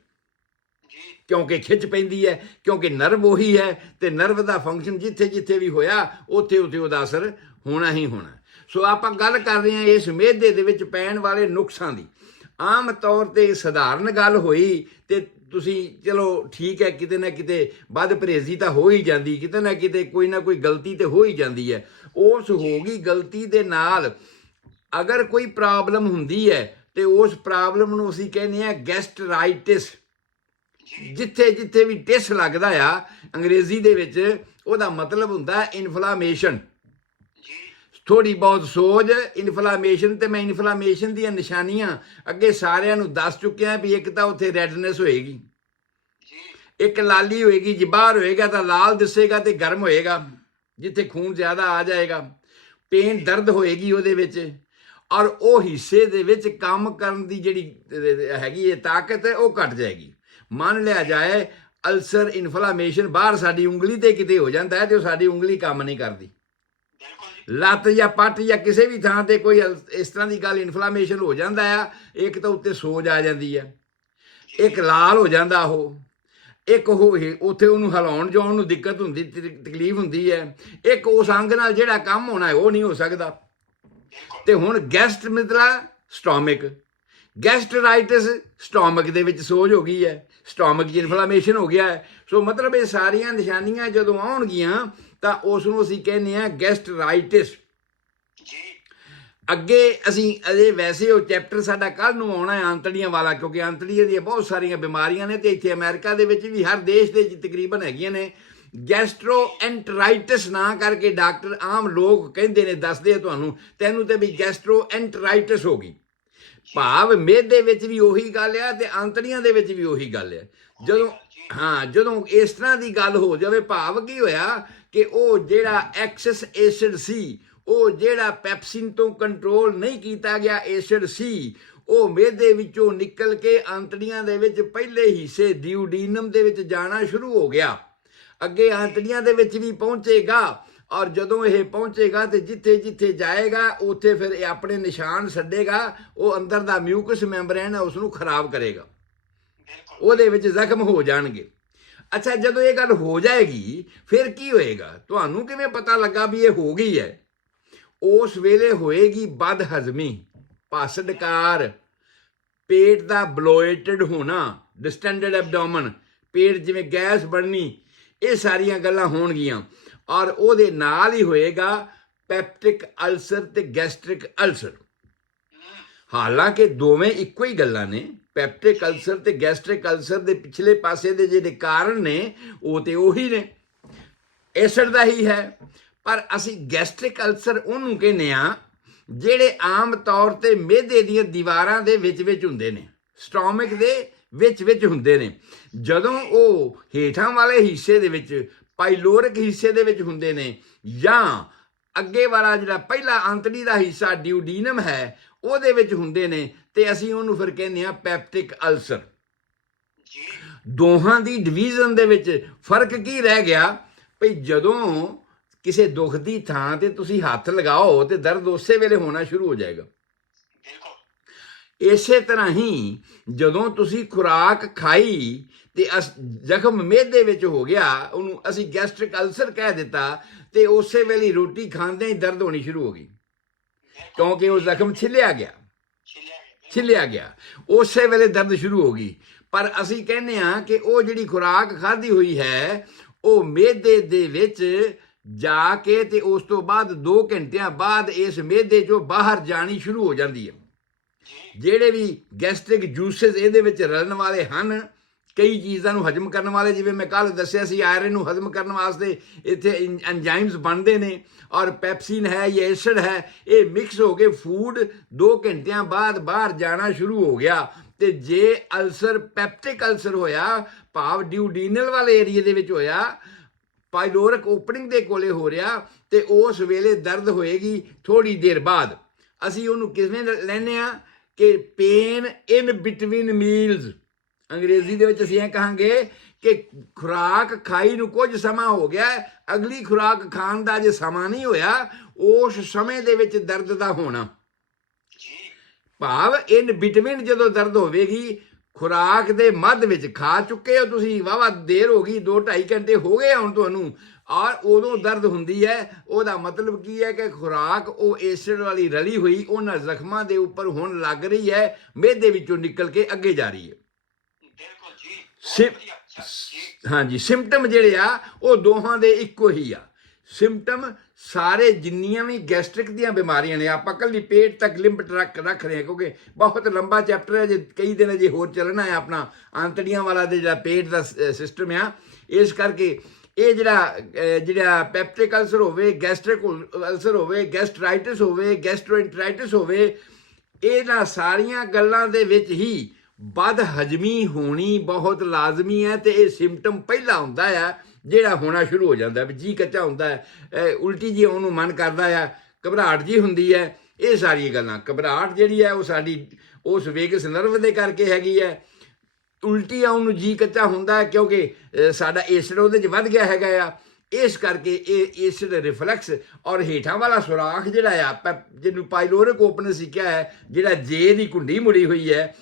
ਕਿਉਂਕਿ ਖਿੱਚ ਪੈਂਦੀ ਹੈ, ਕਿਉਂਕਿ ਨਰਵ ਉਹੀ ਹੈ, ਤੇ ਨਰਵ ਦਾ ਫੰਕਸ਼ਨ ਜਿੱਥੇ ਜਿੱਥੇ ਵੀ ਹੋਇਆ ਉੱਥੇ ਉੱਥੇ ਉਹਦਾ ਅਸਰ ਹੋਣਾ ਹੀ ਹੋਣਾ। ਸੋ ਆਪਾਂ ਗੱਲ ਕਰ ਰਹੇ ਹਾਂ ਇਸ ਮਿਹਦੇ ਦੇ ਵਿੱਚ ਪੈਣ ਵਾਲੇ ਨੁਕਸਾਂ ਦੀ। ਆਮ ਤੌਰ ਤੇ ਸਧਾਰਨ ਗੱਲ ਹੋਈ ਤੇ ਤੁਸੀਂ ਚਲੋ ਠੀਕ ਹੈ, ਕਿਤੇ ਨਾ ਕਿਤੇ ਵੱਧ ਪਰਹੇਜ਼ੀ ਤਾਂ ਹੋ ਹੀ ਜਾਂਦੀ, ਕਿਤੇ ਨਾ ਕਿਤੇ ਕੋਈ ਨਾ ਕੋਈ ਗਲਤੀ ਤੇ ਹੋ ਹੀ ਜਾਂਦੀ ਹੈ। ਉਸ ਹੋ ਗਈ ਗਲਤੀ ਦੇ ਨਾਲ ਅਗਰ ਕੋਈ ਪ੍ਰੋਬਲਮ ਹੁੰਦੀ ਹੈ ਤੇ ਉਸ ਪ੍ਰੋਬਲਮ ਨੂੰ ਅਸੀਂ ਕਹਿੰਦੇ ਆ ਗੈਸਟਰਾਈਟਿਸ। ਜੀ ਜਿੱਥੇ ਜਿੱਥੇ ਵੀ ਟਿਸ ਲੱਗਦਾ ਆ ਅੰਗਰੇਜ਼ੀ ਦੇ ਵਿੱਚ ਉਹਦਾ ਮਤਲਬ ਹੁੰਦਾ ਇਨਫਲਾਮੇਸ਼ਨ, ਜੀ ਥੋੜੀ ਬਹੁਤ ਸੋਜ, ਇਨਫਲਾਮੇਸ਼ਨ। ਤੇ ਮੈਂ ਇਨਫਲਾਮੇਸ਼ਨ ਦੀਆਂ ਨਿਸ਼ਾਨੀਆਂ ਅੱਗੇ ਸਾਰਿਆਂ ਨੂੰ ਦੱਸ ਚੁੱਕਿਆ ਵੀ ਇੱਕ ਤਾਂ ਉੱਥੇ ਰੈਡਨੈਸ ਹੋਏਗੀ, ਜੀ ਇੱਕ ਲਾਲੀ ਹੋਏਗੀ, ਜੇ ਬਾਹਰ ਹੋਏਗਾ ਤਾਂ ਲਾਲ ਦਿਸੇਗਾ ਤੇ ਗਰਮ ਹੋਏਗਾ ਜਿੱਥੇ ਖੂਨ ਜ਼ਿਆਦਾ ਆ ਜਾਏਗਾ, ਪੇਨ ਦਰਦ ਹੋਏਗੀ ਉਹਦੇ ਵਿੱਚ, ਔਰ ਉਹ ਹਿੱਸੇ ਦੇ ਵਿੱਚ ਕੰਮ ਕਰਨ ਦੀ ਜਿਹੜੀ ਹੈਗੀ ਹੈ ਤਾਕਤ ਹੈ ਉਹ ਘਟ ਜਾਏਗੀ। ਮੰਨ ਲਿਆ ਜਾਏ ਅਲਸਰ, ਇਨਫਲਾਮੇਸ਼ਨ ਬਾਹਰ ਸਾਡੀ ਉਂਗਲੀ ਤੇ ਕਿਤੇ ਹੋ ਜਾਂਦਾ ਹੈ ਤੇ ਉਹ ਸਾਡੀ ਉਂਗਲੀ ਕੰਮ ਨਹੀਂ ਕਰਦੀ, ਬਿਲਕੁਲ ਜੀ ਲੱਤ ਜਾਂ ਪੱਟ ਜਾਂ ਕਿਸੇ ਵੀ ਥਾਂ ਤੇ ਕੋਈ ਇਸ ਤਰ੍ਹਾਂ ਦੀ ਗੱਲ ਇਨਫਲਾਮੇਸ਼ਨ ਹੋ ਜਾਂਦਾ ਆ, ਇੱਕ ਤਾਂ ਉੱਤੇ ਸੋਜ ਆ ਜਾਂਦੀ ਹੈ, ਇੱਕ ਲਾਲ ਹੋ ਜਾਂਦਾ ਉਹ, ਇੱਕ ਉਹ ਉੱਥੇ ਉਹਨੂੰ ਹਿਲਾਉਣ ਜਾਉਣ ਨੂੰ ਦਿੱਕਤ ਹੁੰਦੀ, ਤਕਲੀਫ ਹੁੰਦੀ ਹੈ, ਇੱਕ ਉਸ ਅੰਗ ਨਾਲ ਜਿਹੜਾ ਕੰਮ ਹੋਣਾ ਹੈ ਉਹ ਨਹੀਂ ਹੋ ਸਕਦਾ। ਬਿਲਕੁਲ ਤੇ ਹੁਣ ਗੈਸਟ ਮਤਲਬ ਸਟੋਮਿਕ, ਗੈਸਟਰਾਈਟਿਸ ਸਟੋਮਕ ਦੇ ਵਿੱਚ ਸੋਜ ਹੋ ਗਈ ਹੈ, ਸਟੋਮਕ 'ਚ ਇਨਫਲਾਮੇਸ਼ਨ ਹੋ ਗਿਆ ਹੈ। ਸੋ ਮਤਲਬ ਇਹ ਸਾਰੀਆਂ ਨਿਸ਼ਾਨੀਆਂ ਜਦੋਂ ਆਉਣਗੀਆਂ ਤਾਂ ਉਸ ਨੂੰ ਅਸੀਂ ਕਹਿੰਦੇ ਆ ਗੈਸਟਰਾਈਟਿਸ। ਜੀ ਅੱਗੇ ਅਸੀਂ ਅਜੇ ਵੈਸੇ ਉਹ ਚੈਪਟਰ ਸਾਡਾ ਕੱਲ੍ਹ ਨੂੰ ਆਉਣਾ ਹੈ ਆਂਤੜੀਆਂ ਵਾਲਾ, ਕਿਉਂਕਿ ਆਂਤੜੀਆਂ ਦੀਆਂ ਬਹੁਤ ਸਾਰੀਆਂ ਬਿਮਾਰੀਆਂ ਨੇ ਤੇ ਇੱਥੇ ਅਮਰੀਕਾ ਦੇ ਵਿੱਚ ਵੀ ਹਰ ਦੇਸ਼ ਦੇ ਵਿੱਚ ਤਕਰੀਬਨ ਹੈਗੀਆਂ ਨੇ। ਗੈਸਟਰੋਐਂਟਰਾਈਟਿਸ ਨਾ ਕਰਕੇ ਡਾਕਟਰ ਆਮ ਲੋਕ ਕਹਿੰਦੇ ਨੇ, ਦੱਸਦੇ ਆ ਤੁਹਾਨੂੰ, ਤੈਨੂੰ ਤੇ ਵੀ ਗੈਸਟਰੋਐਂਟਰਾਈਟਿਸ ਹੋ ਗਈ। ਭਾਵ ਮਿਹਦੇ ਵਿੱਚ ਵੀ ਉਹੀ ਗੱਲ ਆ ਤੇ ਆਂਤੜੀਆਂ ਦੇ ਵਿੱਚ ਵੀ ਉਹੀ ਗੱਲ ਆ। ਜਦੋਂ ਇਸ ਤਰ੍ਹਾਂ ਦੀ ਗੱਲ ਹੋ ਜਾਵੇ, ਭਾਵ ਕੀ ਹੋਇਆ ਕਿ ਉਹ ਜਿਹੜਾ ਐਕਸੈਸ ਐਸਿਡ ਸੀ, ਉਹ ਜਿਹੜਾ ਪੈਪਸਿਨ ਤੋਂ ਕੰਟਰੋਲ ਨਹੀਂ ਕੀਤਾ ਗਿਆ ਐਸਿਡ ਸੀ, ਉਹ ਮਿਹਦੇ ਵਿੱਚੋਂ ਨਿਕਲ ਕੇ ਆਂਤੜੀਆਂ ਦੇ ਵਿੱਚ ਪਹਿਲੇ ਹਿੱਸੇ ਡਿਊਡੀਨਮ ਦੇ ਵਿੱਚ ਜਾਣਾ ਸ਼ੁਰੂ ਹੋ ਗਿਆ, ਅੱਗੇ ਆਂਤੜੀਆਂ ਦੇ ਵਿੱਚ ਵੀ ਪਹੁੰਚੇਗਾ। ਔਰ ਜਦੋਂ ਇਹ ਪਹੁੰਚੇਗਾ ਤੇ ਜਿੱਥੇ ਜਿੱਥੇ ਜਾਏਗਾ ਉੱਥੇ ਫਿਰ ਇਹ ਆਪਣੇ ਨਿਸ਼ਾਨ ਛੱਡੇਗਾ, ਉਹ ਅੰਦਰ ਦਾ ਮਿਊਕਸ ਮੈਂਬਰੇਨ ਹੈ ਉਸ ਨੂੰ ਖਰਾਬ ਕਰੇਗਾ, ਉਹਦੇ ਵਿੱਚ ਜ਼ਖਮ ਹੋ ਜਾਣਗੇ। ਅੱਛਾ, ਜਦੋਂ ਇਹ ਗੱਲ ਹੋ ਜਾਏਗੀ ਫਿਰ ਕੀ ਹੋਏਗਾ? ਤੁਹਾਨੂੰ ਕਿਵੇਂ ਪਤਾ ਲੱਗਾ ਵੀ ਇਹ ਹੋ ਗਈ ਹੈ? ਉਸ ਵੇਲੇ ਹੋਏਗੀ ਬਦ ਹਜ਼ਮੀ, ਭਸਡਕਾਰ, ਪੇਟ ਦਾ ਬਲੋਏਟਡ ਹੋਣਾ, ਡਿਸਟੈਂਡਡ ਐਬਡੋਮਨ, ਪੇਟ ਜਿਵੇਂ ਗੈਸ ਬਣਨੀ, ਇਹ ਸਾਰੀਆਂ ਗੱਲਾਂ ਹੋਣਗੀਆਂ। ਔਰ ਉਹਦੇ ਨਾਲ ਹੀ ਹੋਏਗਾ ਪੈਪਟਿਕ ਅਲਸਰ ਤੇ ਗੈਸਟ੍ਰਿਕ ਅਲਸਰ। ਹਾਲਾਂਕਿ ਦੋਵੇਂ ਇੱਕੋ ਹੀ ਗੱਲਾਂ ਨੇ, ਪੈਪਟਿਕ ਅਲਸਰ ਤੇ ਗੈਸਟ੍ਰਿਕ ਅਲਸਰ ਦੇ ਪਿਛਲੇ ਪਾਸੇ ਦੇ ਜਿਹੜੇ ਕਾਰਨ ਨੇ ਉਹ ਤੇ ਉਹੀ ਨੇ, ਐਸਿਡ ਦਾ ਹੀ ਹੈ। ਪਰ ਅਸੀਂ ਗੈਸਟ੍ਰਿਕ ਅਲਸਰ ਉਹਨੂੰ ਕਹਿੰਦੇ ਆ ਜਿਹੜੇ ਆਮ ਤੌਰ ਤੇ ਮਿਹਦੇ ਦੀਆਂ ਦੀਵਾਰਾਂ ਦੇ ਵਿੱਚ ਹੁੰਦੇ ਨੇ, ਸਟੋਮਕ ਦੇ ਵਿੱਚ ਹੁੰਦੇ ਨੇ। ਜਦੋਂ ਉਹ ਹੇਠਾਂ ਵਾਲੇ ਹਿੱਸੇ ਦੇ ਵਿੱਚ, ਪਾਈਲੋਰਿਕ ਹਿੱਸੇ ਦੇ ਵਿੱਚ ਹੁੰਦੇ ਨੇ, ਜਾਂ ਅੱਗੇ ਵਾਲਾ ਜਿਹੜਾ ਪਹਿਲਾ ਆਂਤੜੀ ਦਾ ਹਿੱਸਾ ਡਿਊਡੀਨਮ ਹੈ ਉਹਦੇ ਵਿੱਚ ਹੁੰਦੇ ਨੇ, ਤੇ ਅਸੀਂ ਉਹਨੂੰ ਫਿਰ ਕਹਿੰਦੇ ਆ ਪੈਪਟਿਕ ਅਲਸਰ। ਦੋਹਾਂ ਦੀ ਡਿਵੀਜ਼ਨ ਦੇ ਵਿੱਚ ਫਰਕ ਕੀ ਰਹਿ ਗਿਆ ਭਈ ਜਦੋਂ ਕਿਸੇ ਦੁੱਖ ਦੀ ਥਾਂ ਤੇ ਤੁਸੀਂ ਹੱਥ ਲਗਾਓ ਤੇ ਦਰਦ ਉਸੇ ਵੇਲੇ ਹੋਣਾ ਸ਼ੁਰੂ ਹੋ ਜਾਏਗਾ। ਇਸੇ ਤਰ੍ਹਾਂ ਹੀ ਜਦੋਂ ਤੁਸੀਂ ਖੁਰਾਕ ਖਾਈ ਤੇ ਜ਼ਖਮ ਮਿਹਦੇ ਵਿੱਚ ਹੋ ਗਿਆ, ਉਹਨੂੰ ਅਸੀਂ ਗੈਸਟ੍ਰਿਕ ਅਲਸਰ ਕਹਿ ਦਿੱਤਾ, ਤੇ ਉਸੇ ਵੇਲੇ ਰੋਟੀ ਖਾਂਦੇ ਹੀ ਦਰਦ ਹੋਣੀ ਸ਼ੁਰੂ ਹੋ ਗਈ, ਕਿਉਂਕਿ ਉਹ ਜ਼ਖਮ ਛਿੱਲਿਆ ਗਿਆ, ਉਸੇ ਵੇਲੇ ਦਰਦ ਸ਼ੁਰੂ ਹੋ ਗਈ। ਪਰ ਅਸੀਂ ਕਹਿੰਦੇ ਹਾਂ ਕਿ ਉਹ ਜਿਹੜੀ ਖੁਰਾਕ ਖਾਧੀ ਹੋਈ ਹੈ ਉਹ ਮਿਹਦੇ ਦੇ ਵਿੱਚ ਜਾ ਕੇ ਤੇ ਉਸ ਤੋਂ ਬਾਅਦ 2 ਘੰਟਿਆਂ ਬਾਅਦ ਇਸ ਮਿਹਦੇ 'ਚੋਂ ਬਾਹਰ ਜਾਣੀ ਸ਼ੁਰੂ ਹੋ ਜਾਂਦੀ ਹੈ। ਜਿਹੜੇ ਵੀ ਗੈਸਟ੍ਰਿਕ ਜੂਸਿਸ ਇਹਦੇ ਵਿੱਚ ਰਲਣ ਵਾਲੇ ਹਨ, ਕਈ ਚੀਜ਼ਾਂ ਨੂੰ ਹਜ਼ਮ ਕਰਨ ਵਾਲੇ, ਜਿਵੇਂ ਮੈਂ ਕੱਲ੍ਹ ਦੱਸਿਆ ਸੀ, ਆਇਰਨ ਨੂੰ ਹਜ਼ਮ ਕਰਨ ਵਾਸਤੇ ਇੱਥੇ ਐਂਜ਼ਾਈਮਸ ਬਣਦੇ ਨੇ, ਔਰ ਪੈਪਸਿਨ ਹੈ ਜਾਂ ਐਸਿਡ ਹੈ, ਇਹ ਮਿਕਸ ਹੋ ਕੇ ਫੂਡ 2 ਘੰਟਿਆਂ ਬਾਅਦ ਬਾਹਰ ਜਾਣਾ ਸ਼ੁਰੂ ਹੋ ਗਿਆ। ਤੇ ਜੇ ਅਲਸਰ ਪੈਪਟਿਕ ਅਲਸਰ ਹੋਇਆ, ਭਾਵ ਡਿਊਡੀਨਲ ਵਾਲੇ ਏਰੀਏ ਦੇ ਵਿੱਚ ਹੋਇਆ, ਪਾਈਲੋਰਿਕ ਓਪਨਿੰਗ ਦੇ ਕੋਲੇ ਹੋ ਰਿਹਾ, ਤੇ ਉਸ ਵੇਲੇ ਦਰਦ ਹੋਏਗੀ ਥੋੜੀ ਦੇਰ ਬਾਅਦ। ਅਸੀਂ ਉਹਨੂੰ ਕਿਵੇਂ ਲੈਂਦੇ ਆ ਕਿ ਪੇਨ ਇਨ ਬਿਟਵੀਨ ਮੀਲਸ, ਅੰਗਰੇਜ਼ੀ ਦੇ ਵਿੱਚ ਅਸੀਂ ਇਹ ਕਹਾਂਗੇ ਕਿ ਖੁਰਾਕ ਖਾਈ ਨੂੰ ਕੁਝ ਸਮਾਂ ਹੋ ਗਿਆ, ਅਗਲੀ ਖੁਰਾਕ ਖਾਣ ਦਾ ਜੇ ਸਮਾਂ ਨਹੀਂ ਹੋਇਆ, ਉਸ ਸਮੇਂ ਦੇ ਵਿੱਚ ਦਰਦ ਦਾ ਹੋਣਾ। ਭਾਵ ਇਨ ਬਿਟਵੀਨ ਜਦੋਂ ਦਰਦ ਹੋਵੇਗੀ, ਖੁਰਾਕ ਦੇ ਮੱਧ ਵਿੱਚ ਖਾ ਚੁੱਕੇ ਹੋ ਤੁਸੀਂ, ਵਾਹਵਾ ਦੇਰ ਹੋ ਗਈ, 2-2.5 ਘੰਟੇ ਹੋ ਗਏ ਹੁਣ ਤੁਹਾਨੂੰ, ਔਰ ਉਦੋਂ ਦਰਦ ਹੁੰਦੀ ਹੈ। ਉਹਦਾ ਮਤਲਬ ਕੀ ਹੈ ਕਿ ਖੁਰਾਕ ਉਹ ਐਸਿਡ ਵਾਲੀ ਰਲੀ ਹੋਈ ਉਹਨਾਂ ਜ਼ਖਮਾਂ ਦੇ ਉੱਪਰ ਹੁਣ ਲੱਗ ਰਹੀ ਹੈ, ਮਿਹਦੇ ਵਿੱਚੋਂ ਨਿਕਲ ਕੇ ਅੱਗੇ ਜਾ ਰਹੀ ਹੈ। ਹਾਂਜੀ, ਸਿੰਪਟਮ ਜਿਹੜੇ ਆ ਉਹ ਦੋਹਾਂ ਦੇ ਇੱਕੋ ਹੀ ਆ। ਸਿੰਪਟਮ ਸਾਰੇ ਜਿੰਨੀਆਂ ਵੀ ਗੈਸਟ੍ਰਿਕ ਦੀਆਂ ਬਿਮਾਰੀਆਂ ਨੇ, ਆਪਾਂ ਕੱਲੀ ਪੇਟ ਤੱਕ ਲਿਮਟ ਰੱਖ ਰਹੇ ਹਾਂ ਕਿਉਂਕਿ ਬਹੁਤ ਲੰਬਾ ਚੈਪਟਰ ਹੈ, ਜੇ ਕਈ ਦਿਨ ਅਜੇ ਹੋਰ ਚੱਲਣਾ ਹੈ ਆਪਣਾ ਆਂਤੜੀਆਂ ਵਾਲਾ ਤੇ ਜਿਹੜਾ ਪੇਟ ਦਾ ਸਿਸਟਮ ਆ। ਇਸ ਕਰਕੇ ਇਹ ਜਿਹੜਾ ਪੈਪਟਿਕ ਅਲਸਰ ਹੋਵੇ, ਗੈਸਟ੍ਰਿਕ ਅਲਸਰ ਹੋਵੇ, ਗੈਸਟਰਾਈਟਿਸ ਹੋਵੇ, ਗੈਸਟ੍ਰੋਇੰਟਰਾਈਟਿਸ ਹੋਵੇ, ਇਹਨਾਂ ਸਾਰੀਆਂ ਗੱਲਾਂ ਦੇ ਵਿੱਚ ਹੀ ਬਦ ਹਜਮੀ ਹੋਣੀ ਬਹੁਤ ਲਾਜ਼ਮੀ ਹੈ। ਤੇ ਇਹ ਸਿੰਪਟਮ ਪਹਿਲਾਂ ਹੁੰਦਾ ਆ ਜਿਹੜਾ ਹੋਣਾ ਸ਼ੁਰੂ ਹੋ ਜਾਂਦਾ ਵੀ ਜੀ ਕੱਚਾ ਹੁੰਦਾ ਹੈ, ਉਲਟੀ ਜੀ ਆਉਣ ਨੂੰ ਮਨ ਕਰਦਾ ਆ, ਘਬਰਾਹਟ ਜੀ ਹੁੰਦੀ ਹੈ। ਇਹ ਸਾਰੀਆਂ ਗੱਲਾਂ, ਘਬਰਾਹਟ ਜਿਹੜੀ ਹੈ ਉਹ ਸਾਡੀ ਉਸ ਵੇਗਸ ਨਰਵ ਦੇ ਕਰਕੇ ਹੈਗੀ ਹੈ। ਉਲਟੀ ਆਉਣ ਨੂੰ ਜੀ ਕੱਚਾ ਹੁੰਦਾ ਹੈ ਕਿਉਂਕਿ ਸਾਡਾ ਐਸਿਡ ਉਹਦੇ 'ਚ ਵੱਧ ਗਿਆ ਹੈਗਾ ਆ। ਇਸ ਕਰਕੇ ਇਹ ਐਸਿਡ ਰਿਫਲੈਕਸ ਔਰ ਹੇਠਾਂ ਵਾਲਾ ਸੁਰਾਖ ਜਿਹੜਾ ਆ ਜਿਹਨੂੰ ਪਾਈਲੋਰਿਕ ਓਪਨਰ ਕਿਹਾ ਹੈ, ਜਿਹੜਾ ਜੇ ਦੀ ਕੁੰਡੀ ਮੁੜੀ ਹੋਈ ਹੈ,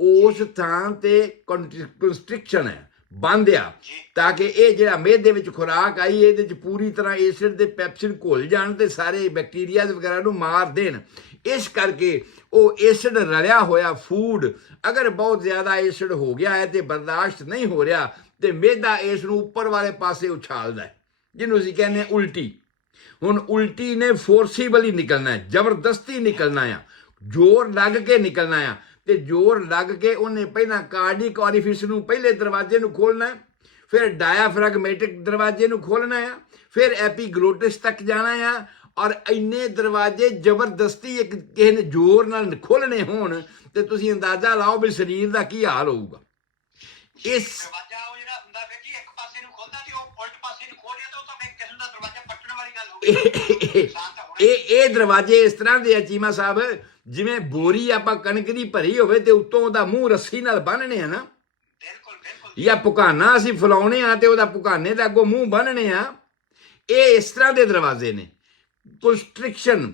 ਉਸ ਥਾਂ ਤੇ ਕੰਸਟ੍ਰਿਕਸ਼ਨ ਹੈ, ਬੰਦ ਆ, ਤਾਂ ਕਿ ਇਹ ਜਿਹੜਾ ਮਿਹਦੇ ਦੇ ਵਿੱਚ ਖੁਰਾਕ ਆਈ ਇਹਦੇ 'ਚ ਪੂਰੀ ਤਰ੍ਹਾਂ ਐਸਿਡ ਦੇ ਪੈਪਸਿਨ ਘੁਲ ਜਾਣ ਤੇ ਸਾਰੇ ਬੈਕਟੀਰੀਆ ਵਗੈਰਾ ਨੂੰ ਮਾਰ ਦੇਣ। ਇਸ ਕਰਕੇ ਉਹ ਐਸਿਡ ਰਲਿਆ ਹੋਇਆ ਫੂਡ ਅਗਰ ਬਹੁਤ ਜ਼ਿਆਦਾ ਐਸਿਡ ਹੋ ਗਿਆ ਹੈ ਤੇ ਬਰਦਾਸ਼ਤ ਨਹੀਂ ਹੋ ਰਿਹਾ ਤੇ ਮਿਹਦਾ ਇਸ ਨੂੰ ਉੱਪਰ ਵਾਲੇ ਪਾਸੇ ਉਛਾਲਦਾ ਹੈ, ਜਿਹਨੂੰ ਅਸੀਂ ਕਹਿੰਦੇ ਹਾਂ ਉਲਟੀ। ਹੁਣ ਉਲਟੀ ਨੇ ਫੋਰਸੀਬਲੀ ਨਿਕਲਣਾ ਹੈ, ਜ਼ਬਰਦਸਤੀ ਨਿਕਲਣਾ ਆ, ਜ਼ੋਰ ਲੱਗ ਕੇ ਨਿਕਲਣਾ ਆ। ਤੇ ਜ਼ੋਰ ਲੱਗ ਕੇ ਉਹਨੇ ਪਹਿਲਾਂ ਕਾਰਡਿਕ ਔਰੀਫਿਸ ਨੂੰ ਪਹਿਲੇ ਦਰਵਾਜ਼ੇ ਨੂੰ ਖੋਲਣਾ, ਫਿਰ ਡਾਇਆਫ੍ਰੈਗਮੈਟਿਕ ਦਰਵਾਜ਼ੇ ਨੂੰ ਖੋਲਣਾ ਆ, ਫਿਰ ਐਪੀਗਲੋਟਿਸ ਤੱਕ ਜਾਣਾ ਆ। ਔਰ ਇੰਨੇ ਦਰਵਾਜ਼ੇ ਜ਼ਬਰਦਸਤੀ ਇੱਕ ਕਿਸੇ ਨੇ ਜ਼ੋਰ ਨਾਲ ਖੋਲਣੇ ਹੋਣ ਤੇ ਤੁਸੀਂ ਅੰਦਾਜ਼ਾ ਲਾਓ ਵੀ ਸਰੀਰ ਦਾ ਕੀ ਹਾਲ ਹੋਊਗਾ। ਇਸ ਦਰਵਾਜ਼ਾ ਉਹ ਜਿਹੜਾ ਹੁੰਦਾ ਫਿਰ ਜੀ ਇੱਕ ਪਾਸੇ ਨੂੰ ਖੁੱਲਦਾ ਤੇ ਉਹ ਉਲਟ ਪਾਸੇ ਨੂੰ ਖੋਲਿਆ ਤਾਂ ਉਹ ਤਾਂ ਇੱਕ ਕਿਸਮ ਦਾ ਦਰਵਾਜ਼ਾ ਪੱਟਣ ਵਾਲੀ ਗੱਲ ਹੋ ਗਈ। ਇਹ ਦਰਵਾਜ਼ੇ ਇਸ ਤਰ੍ਹਾਂ ਦੇ ਆ ਚੀਮਾ ਸਾਹਿਬ, ਜਿਵੇਂ ਬੋਰੀ ਆਪਾਂ ਕਣਕ ਦੀ ਭਰੀ ਹੋਵੇ ਤੇ ਉੱਤੋਂ ਉਹਦਾ ਮੂੰਹ ਰੱਸੀ ਨਾਲ ਬੰਨ੍ਹਣੇ ਆ ਨਾ, ਜਾਂ ਪੁਕਾਨਾ ਅਸੀਂ ਫਲਾਉਣੇ ਆ ਤੇ ਉਹਦਾ ਪੁਕਾਨੇ ਦਾ ਅੱਗੋਂ ਮੂੰਹ ਬੰਨ੍ਹਣੇ ਆ। ਇਹ ਇਸ ਤਰ੍ਹਾਂ ਦੇ ਦਰਵਾਜ਼ੇ ਨੇ। ਕੰਸਟ੍ਰਿਕਸ਼ਨ,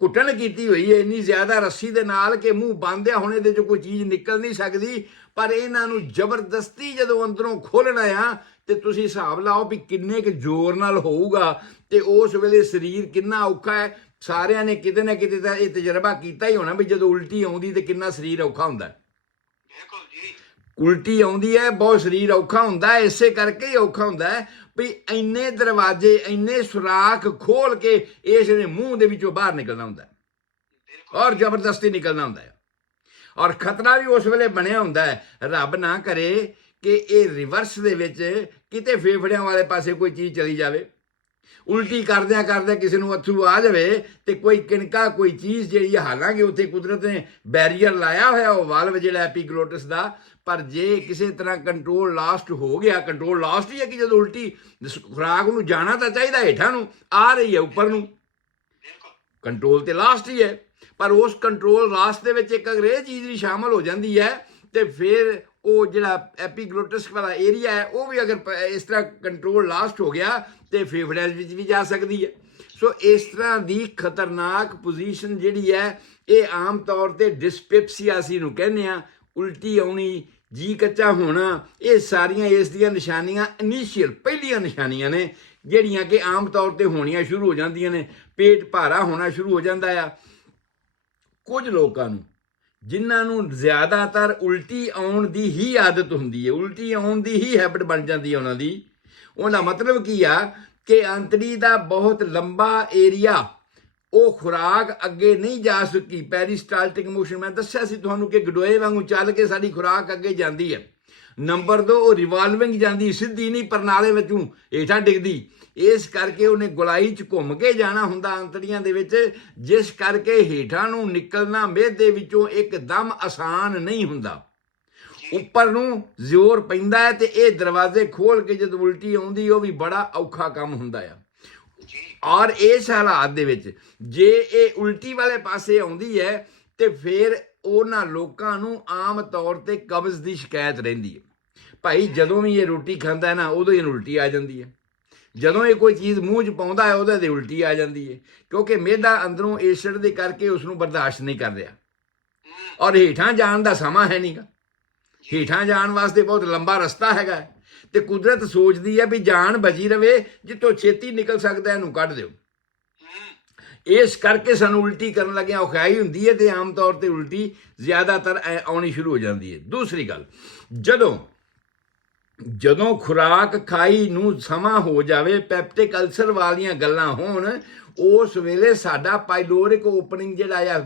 ਘੁੱਟਣ ਕੀਤੀ ਹੋਈ ਹੈ ਇੰਨੀ ਜ਼ਿਆਦਾ ਰੱਸੀ ਦੇ ਨਾਲ ਕਿ ਮੂੰਹ ਬੰਦ ਆ, ਹੁਣ ਇਹਦੇ 'ਚੋਂ ਕੋਈ ਚੀਜ਼ ਨਿਕਲ ਨਹੀਂ ਸਕਦੀ। ਪਰ ਇਹਨਾਂ ਨੂੰ ਜ਼ਬਰਦਸਤੀ ਜਦੋਂ ਅੰਦਰੋਂ ਖੋਲ੍ਹਣਾ ਆ ਤੇ ਤੁਸੀਂ ਹਿਸਾਬ ਲਾਓ ਵੀ ਕਿੰਨੇ ਕੁ ਜ਼ੋਰ ਨਾਲ ਹੋਊਗਾ ਤੇ ਉਸ ਵੇਲੇ ਸਰੀਰ ਕਿੰਨਾ ਔਖਾ ਹੈ। ਸਾਰਿਆਂ ਨੇ ਕਿਤੇ ਨਾ ਕਿਤੇ ਤਾਂ ਇਹ ਤਜਰਬਾ ਕੀਤਾ ਹੀ ਹੋਣਾ ਵੀ ਜਦੋਂ ਉਲਟੀ ਆਉਂਦੀ ਤੇ ਕਿੰਨਾ ਸਰੀਰ ਔਖਾ ਹੁੰਦਾ। ਉਲਟੀ ਆਉਂਦੀ ਹੈ ਬਹੁਤ ਸਰੀਰ ਔਖਾ ਹੁੰਦਾ ਹੈ, ਇਸੇ ਕਰਕੇ ਹੀ ਔਖਾ ਹੁੰਦਾ ਹੈ ਵੀ ਇੰਨੇ ਦਰਵਾਜ਼ੇ, ਇੰਨੇ ਸੁਰਾਖ ਖੋਲ ਕੇ ਇਸ ਦੇ ਮੂੰਹ ਦੇ ਵਿੱਚੋਂ ਬਾਹਰ ਨਿਕਲਣਾ ਹੁੰਦਾ ਔਰ ਜ਼ਬਰਦਸਤੀ ਨਿਕਲਣਾ ਹੁੰਦਾ ਹੈ। ਔਰ ਖਤਰਾ ਵੀ ਉਸ ਵੇਲੇ ਬਣਿਆ ਹੁੰਦਾ ਹੈ। ਰੱਬ ਨਾ ਕਰੇ ਕਿ ਇਹ ਰਿਵਰਸ ਦੇ ਵਿੱਚ ਕਿਤੇ ਫੇਫੜਿਆਂ ਵਾਲੇ ਪਾਸੇ ਕੋਈ ਚੀਜ਼ ਚਲੀ ਜਾਵੇ, ਉਲਟੀ ਕਰਦਿਆਂ ਕਿਸੇ ਨੂੰ ਅੱਥਰੂ ਆ ਜਾਵੇ ਤੇ ਕੋਈ ਕਿਣਕਾ ਕੋਈ ਚੀਜ਼ ਜਿਹੜੀ ਹੈ, ਹਾਲਾਂਕਿ ਉੱਥੇ ਕੁਦਰਤ ਨੇ ਬੈਰੀਅਰ ਲਾਇਆ ਹੋਇਆ ਉਹ ਵਾਲਵ ਜਿਹੜਾ ਐਪੀਗਲੋਟਿਸ ਦਾ, ਪਰ ਜੇ ਕਿਸੇ ਤਰ੍ਹਾਂ ਕੰਟਰੋਲ ਲਾਸਟ ਹੋ ਗਿਆ, ਕੰਟਰੋਲ ਲਾਸਟ ਹੀ ਹੈ ਕਿ ਜਦੋਂ ਉਲਟੀ ਖੁਰਾਕ ਨੂੰ ਜਾਣਾ ਤਾਂ ਚਾਹੀਦਾ ਹੇਠਾਂ ਨੂੰ, ਆ ਰਹੀ ਹੈ ਉੱਪਰ ਨੂੰ, ਕੰਟਰੋਲ ਤੇ ਲਾਸਟ ਹੀ ਹੈ। ਪਰ ਉਸ ਕੰਟਰੋਲ ਲਾਸਟ ਦੇ ਵਿੱਚ ਇੱਕ ਅਗਰ ਇਹ ਚੀਜ਼ ਵੀ ਸ਼ਾਮਲ ਹੋ ਜਾਂਦੀ ਹੈ ਤੇ ਫਿਰ ਉਹ ਜਿਹੜਾ ਐਪੀਗਲੋਟਿਸ ਵਾਲਾ ਏਰੀਆ ਹੈ ਉਹ ਵੀ ਅਗਰ ਇਸ ਤਰ੍ਹਾਂ ਕੰਟਰੋਲ ਲਾਸਟ ਹੋ ਗਿਆ ਤੇ ਫੇਫੜਿਆਂ ਵਿੱਚ ਵੀ ਜਾ ਸਕਦੀ ਹੈ। ਸੋ ਇਸ ਤਰ੍ਹਾਂ ਦੀ ਖਤਰਨਾਕ ਪੋਜੀਸ਼ਨ ਜਿਹੜੀ ਹੈ ਇਹ ਆਮ ਤੌਰ ਤੇ ਡਿਸਪੈਪਸੀਆ ਅਸੀਂ ਨੂੰ ਕਹਿੰਦੇ ਆ, ਉਲਟੀ ਆਉਣੀ, ਜੀ ਕੱਚਾ ਹੋਣਾ, ਇਹ ਸਾਰੀਆਂ ਇਸ ਦੀਆਂ ਨਿਸ਼ਾਨੀਆਂ ਇਨੀਸ਼ੀਅਲ ਪਹਿਲੀਆਂ ਨਿਸ਼ਾਨੀਆਂ ਨੇ ਜਿਹੜੀਆਂ ਕਿ ਆਮ ਤੌਰ ਤੇ ਹੋਣੀਆਂ ਸ਼ੁਰੂ ਹੋ ਜਾਂਦੀਆਂ ਨੇ। ਪੇਟ ਭਾਰਾ ਹੋਣਾ ਸ਼ੁਰੂ ਹੋ ਜਾਂਦਾ ਆ। ਕੁਝ ਲੋਕਾਂ ਨੂੰ ਜਿਨ੍ਹਾਂ ਨੂੰ ਜ਼ਿਆਦਾਤਰ ਉਲਟੀ ਆਉਣ ਦੀ ਹੀ ਆਦਤ ਹੁੰਦੀ ਹੈ, ਉਲਟੀ ਆਉਣ ਦੀ ਹੀ ਹੈਬਿਟ ਬਣ ਜਾਂਦੀ ਹੈ ਉਹਨਾਂ ਦੀ, ਉਹਦਾ ਮਤਲਬ ਕੀ ਆ ਕਿ ਅੰਤੜੀ ਦਾ ਬਹੁਤ ਲੰਬਾ ਏਰੀਆ ਉਹ ਖੁਰਾਕ ਅੱਗੇ ਨਹੀਂ ਜਾ ਸਕੀ। ਪੈਰੀਸਟਾਲਟਿਕ ਮੋਸ਼ਨ ਮੈਂ ਦੱਸਿਆ ਸੀ ਤੁਹਾਨੂੰ ਕਿ ਗਡੋਏ ਵਾਂਗੂ ਚੱਲ ਕੇ ਸਾਡੀ ਖੁਰਾਕ ਅੱਗੇ ਜਾਂਦੀ ਹੈ। ਨੰਬਰ 2 ਉਹ ਰਿਵਾਲਵਿੰਗ ਜਾਂਦੀ, ਸਿੱਧੀ ਨਹੀਂ ਪਰਨਾਲੇ ਵਿੱਚੋਂ ਹੇਠਾਂ ਡਿੱਗਦੀ। ਇਸ ਕਰਕੇ ਉਹਨੇ ਗੁਲਾਈ 'ਚ ਘੁੰਮ ਕੇ ਜਾਣਾ ਹੁੰਦਾ ਅੰਤੜੀਆਂ ਦੇ ਵਿੱਚ, ਜਿਸ ਕਰਕੇ ਹੇਠਾਂ ਨੂੰ ਨਿਕਲਣਾ ਮਿਹਦੇ ਵਿੱਚੋਂ ਇੱਕਦਮ ਆਸਾਨ ਨਹੀਂ ਹੁੰਦਾ। ਉੱਪਰ ਨੂੰ ਜ਼ੋਰ ਪੈਂਦਾ ਹੈ ਤੇ ਇਹ ਦਰਵਾਜ਼ੇ ਖੋਲ ਕੇ ਜਦੋਂ ਉਲਟੀ ਆਉਂਦੀ ਉਹ ਵੀ ਬੜਾ ਔਖਾ ਕੰਮ ਹੁੰਦਾ ਆ। ਔਰ ਇਸ ਹਾਲਾਤ ਦੇ ਵਿੱਚ ਜੇ ਇਹ ਉਲਟੀ ਵਾਲੇ ਪਾਸੇ ਆਉਂਦੀ ਹੈ ਤੇ ਫਿਰ ਉਹਨਾਂ ਲੋਕਾਂ ਨੂੰ ਆਮ ਤੌਰ ਤੇ ਕਬਜ਼ ਦੀ ਸ਼ਿਕਾਇਤ ਰਹਿੰਦੀ ਹੈ। ਭਾਈ ਜਦੋਂ ਵੀ ਇਹ ਰੋਟੀ ਖਾਂਦਾ ਹੈ ਨਾ ਉਦੋਂ ਹੀ ਉਲਟੀ ਆ ਜਾਂਦੀ ਹੈ, ਜਦੋਂ ਇਹ ਕੋਈ ਚੀਜ਼ ਮੂੰਹ 'ਚ ਪਾਉਂਦਾ ਹੈ ਉਹਦੇ ਤੇ ਉਲਟੀ ਆ ਜਾਂਦੀ ਹੈ, ਕਿਉਂਕਿ ਮਿਹਦਾ ਅੰਦਰੋਂ ਐਸਿਡ ਦੇ ਕਰਕੇ ਉਸ ਨੂੰ ਬਰਦਾਸ਼ਤ ਨਹੀਂ ਕਰ ਰਿਹਾ। ਔਰ ਹੇਠਾਂ ਜਾਣ ਦਾ ਸਮਾਂ ਹੈ ਨਹੀਂਗਾ, ਹੇਠਾਂ ਜਾਣ ਵਾਸਤੇ ਬਹੁਤ ਲੰਬਾ ਰਸਤਾ ਹੈਗਾ ਤੇ ਕੁਦਰਤ ਸੋਚਦੀ ਹੈ ਵੀ ਜਾਨ ਬਚੀ ਰਵੇ, ਜਿੱਥੋਂ ਛੇਤੀ ਨਿਕਲ ਸਕਦਾ ਇਹਨੂੰ ਕੱਢ ਦਿਓ। ਇਸ ਕਰਕੇ ਸਾਨੂੰ ਉਲਟੀ ਕਰਨ ਲੱਗਿਆ ਔਖਾਈ ਹੁੰਦੀ ਹੈ ਤੇ ਆਮ ਤੌਰ ਤੇ ਉਲਟੀ ਜ਼ਿਆਦਾਤਰ ਆਉਣੀ ਸ਼ੁਰੂ ਹੋ ਜਾਂਦੀ ਹੈ। ਦੂਸਰੀ ਗੱਲ, ਜਦੋਂ ਜਦੋਂ ਖੁਰਾਕ ਖਾਈ ਨੂੰ ਸਮਾਂ ਹੋ ਜਾਵੇ, ਪੈਪਟਿਕ ਅਲਸਰ ਵਾਲੀਆਂ ਗੱਲਾਂ ਹੋਣ, ਉਸ ਵੇਲੇ ਸਾਡਾ ਪਾਈਲੋਰਿਕ ਓਪਨਿੰਗ ਜਿਹੜਾ ਆ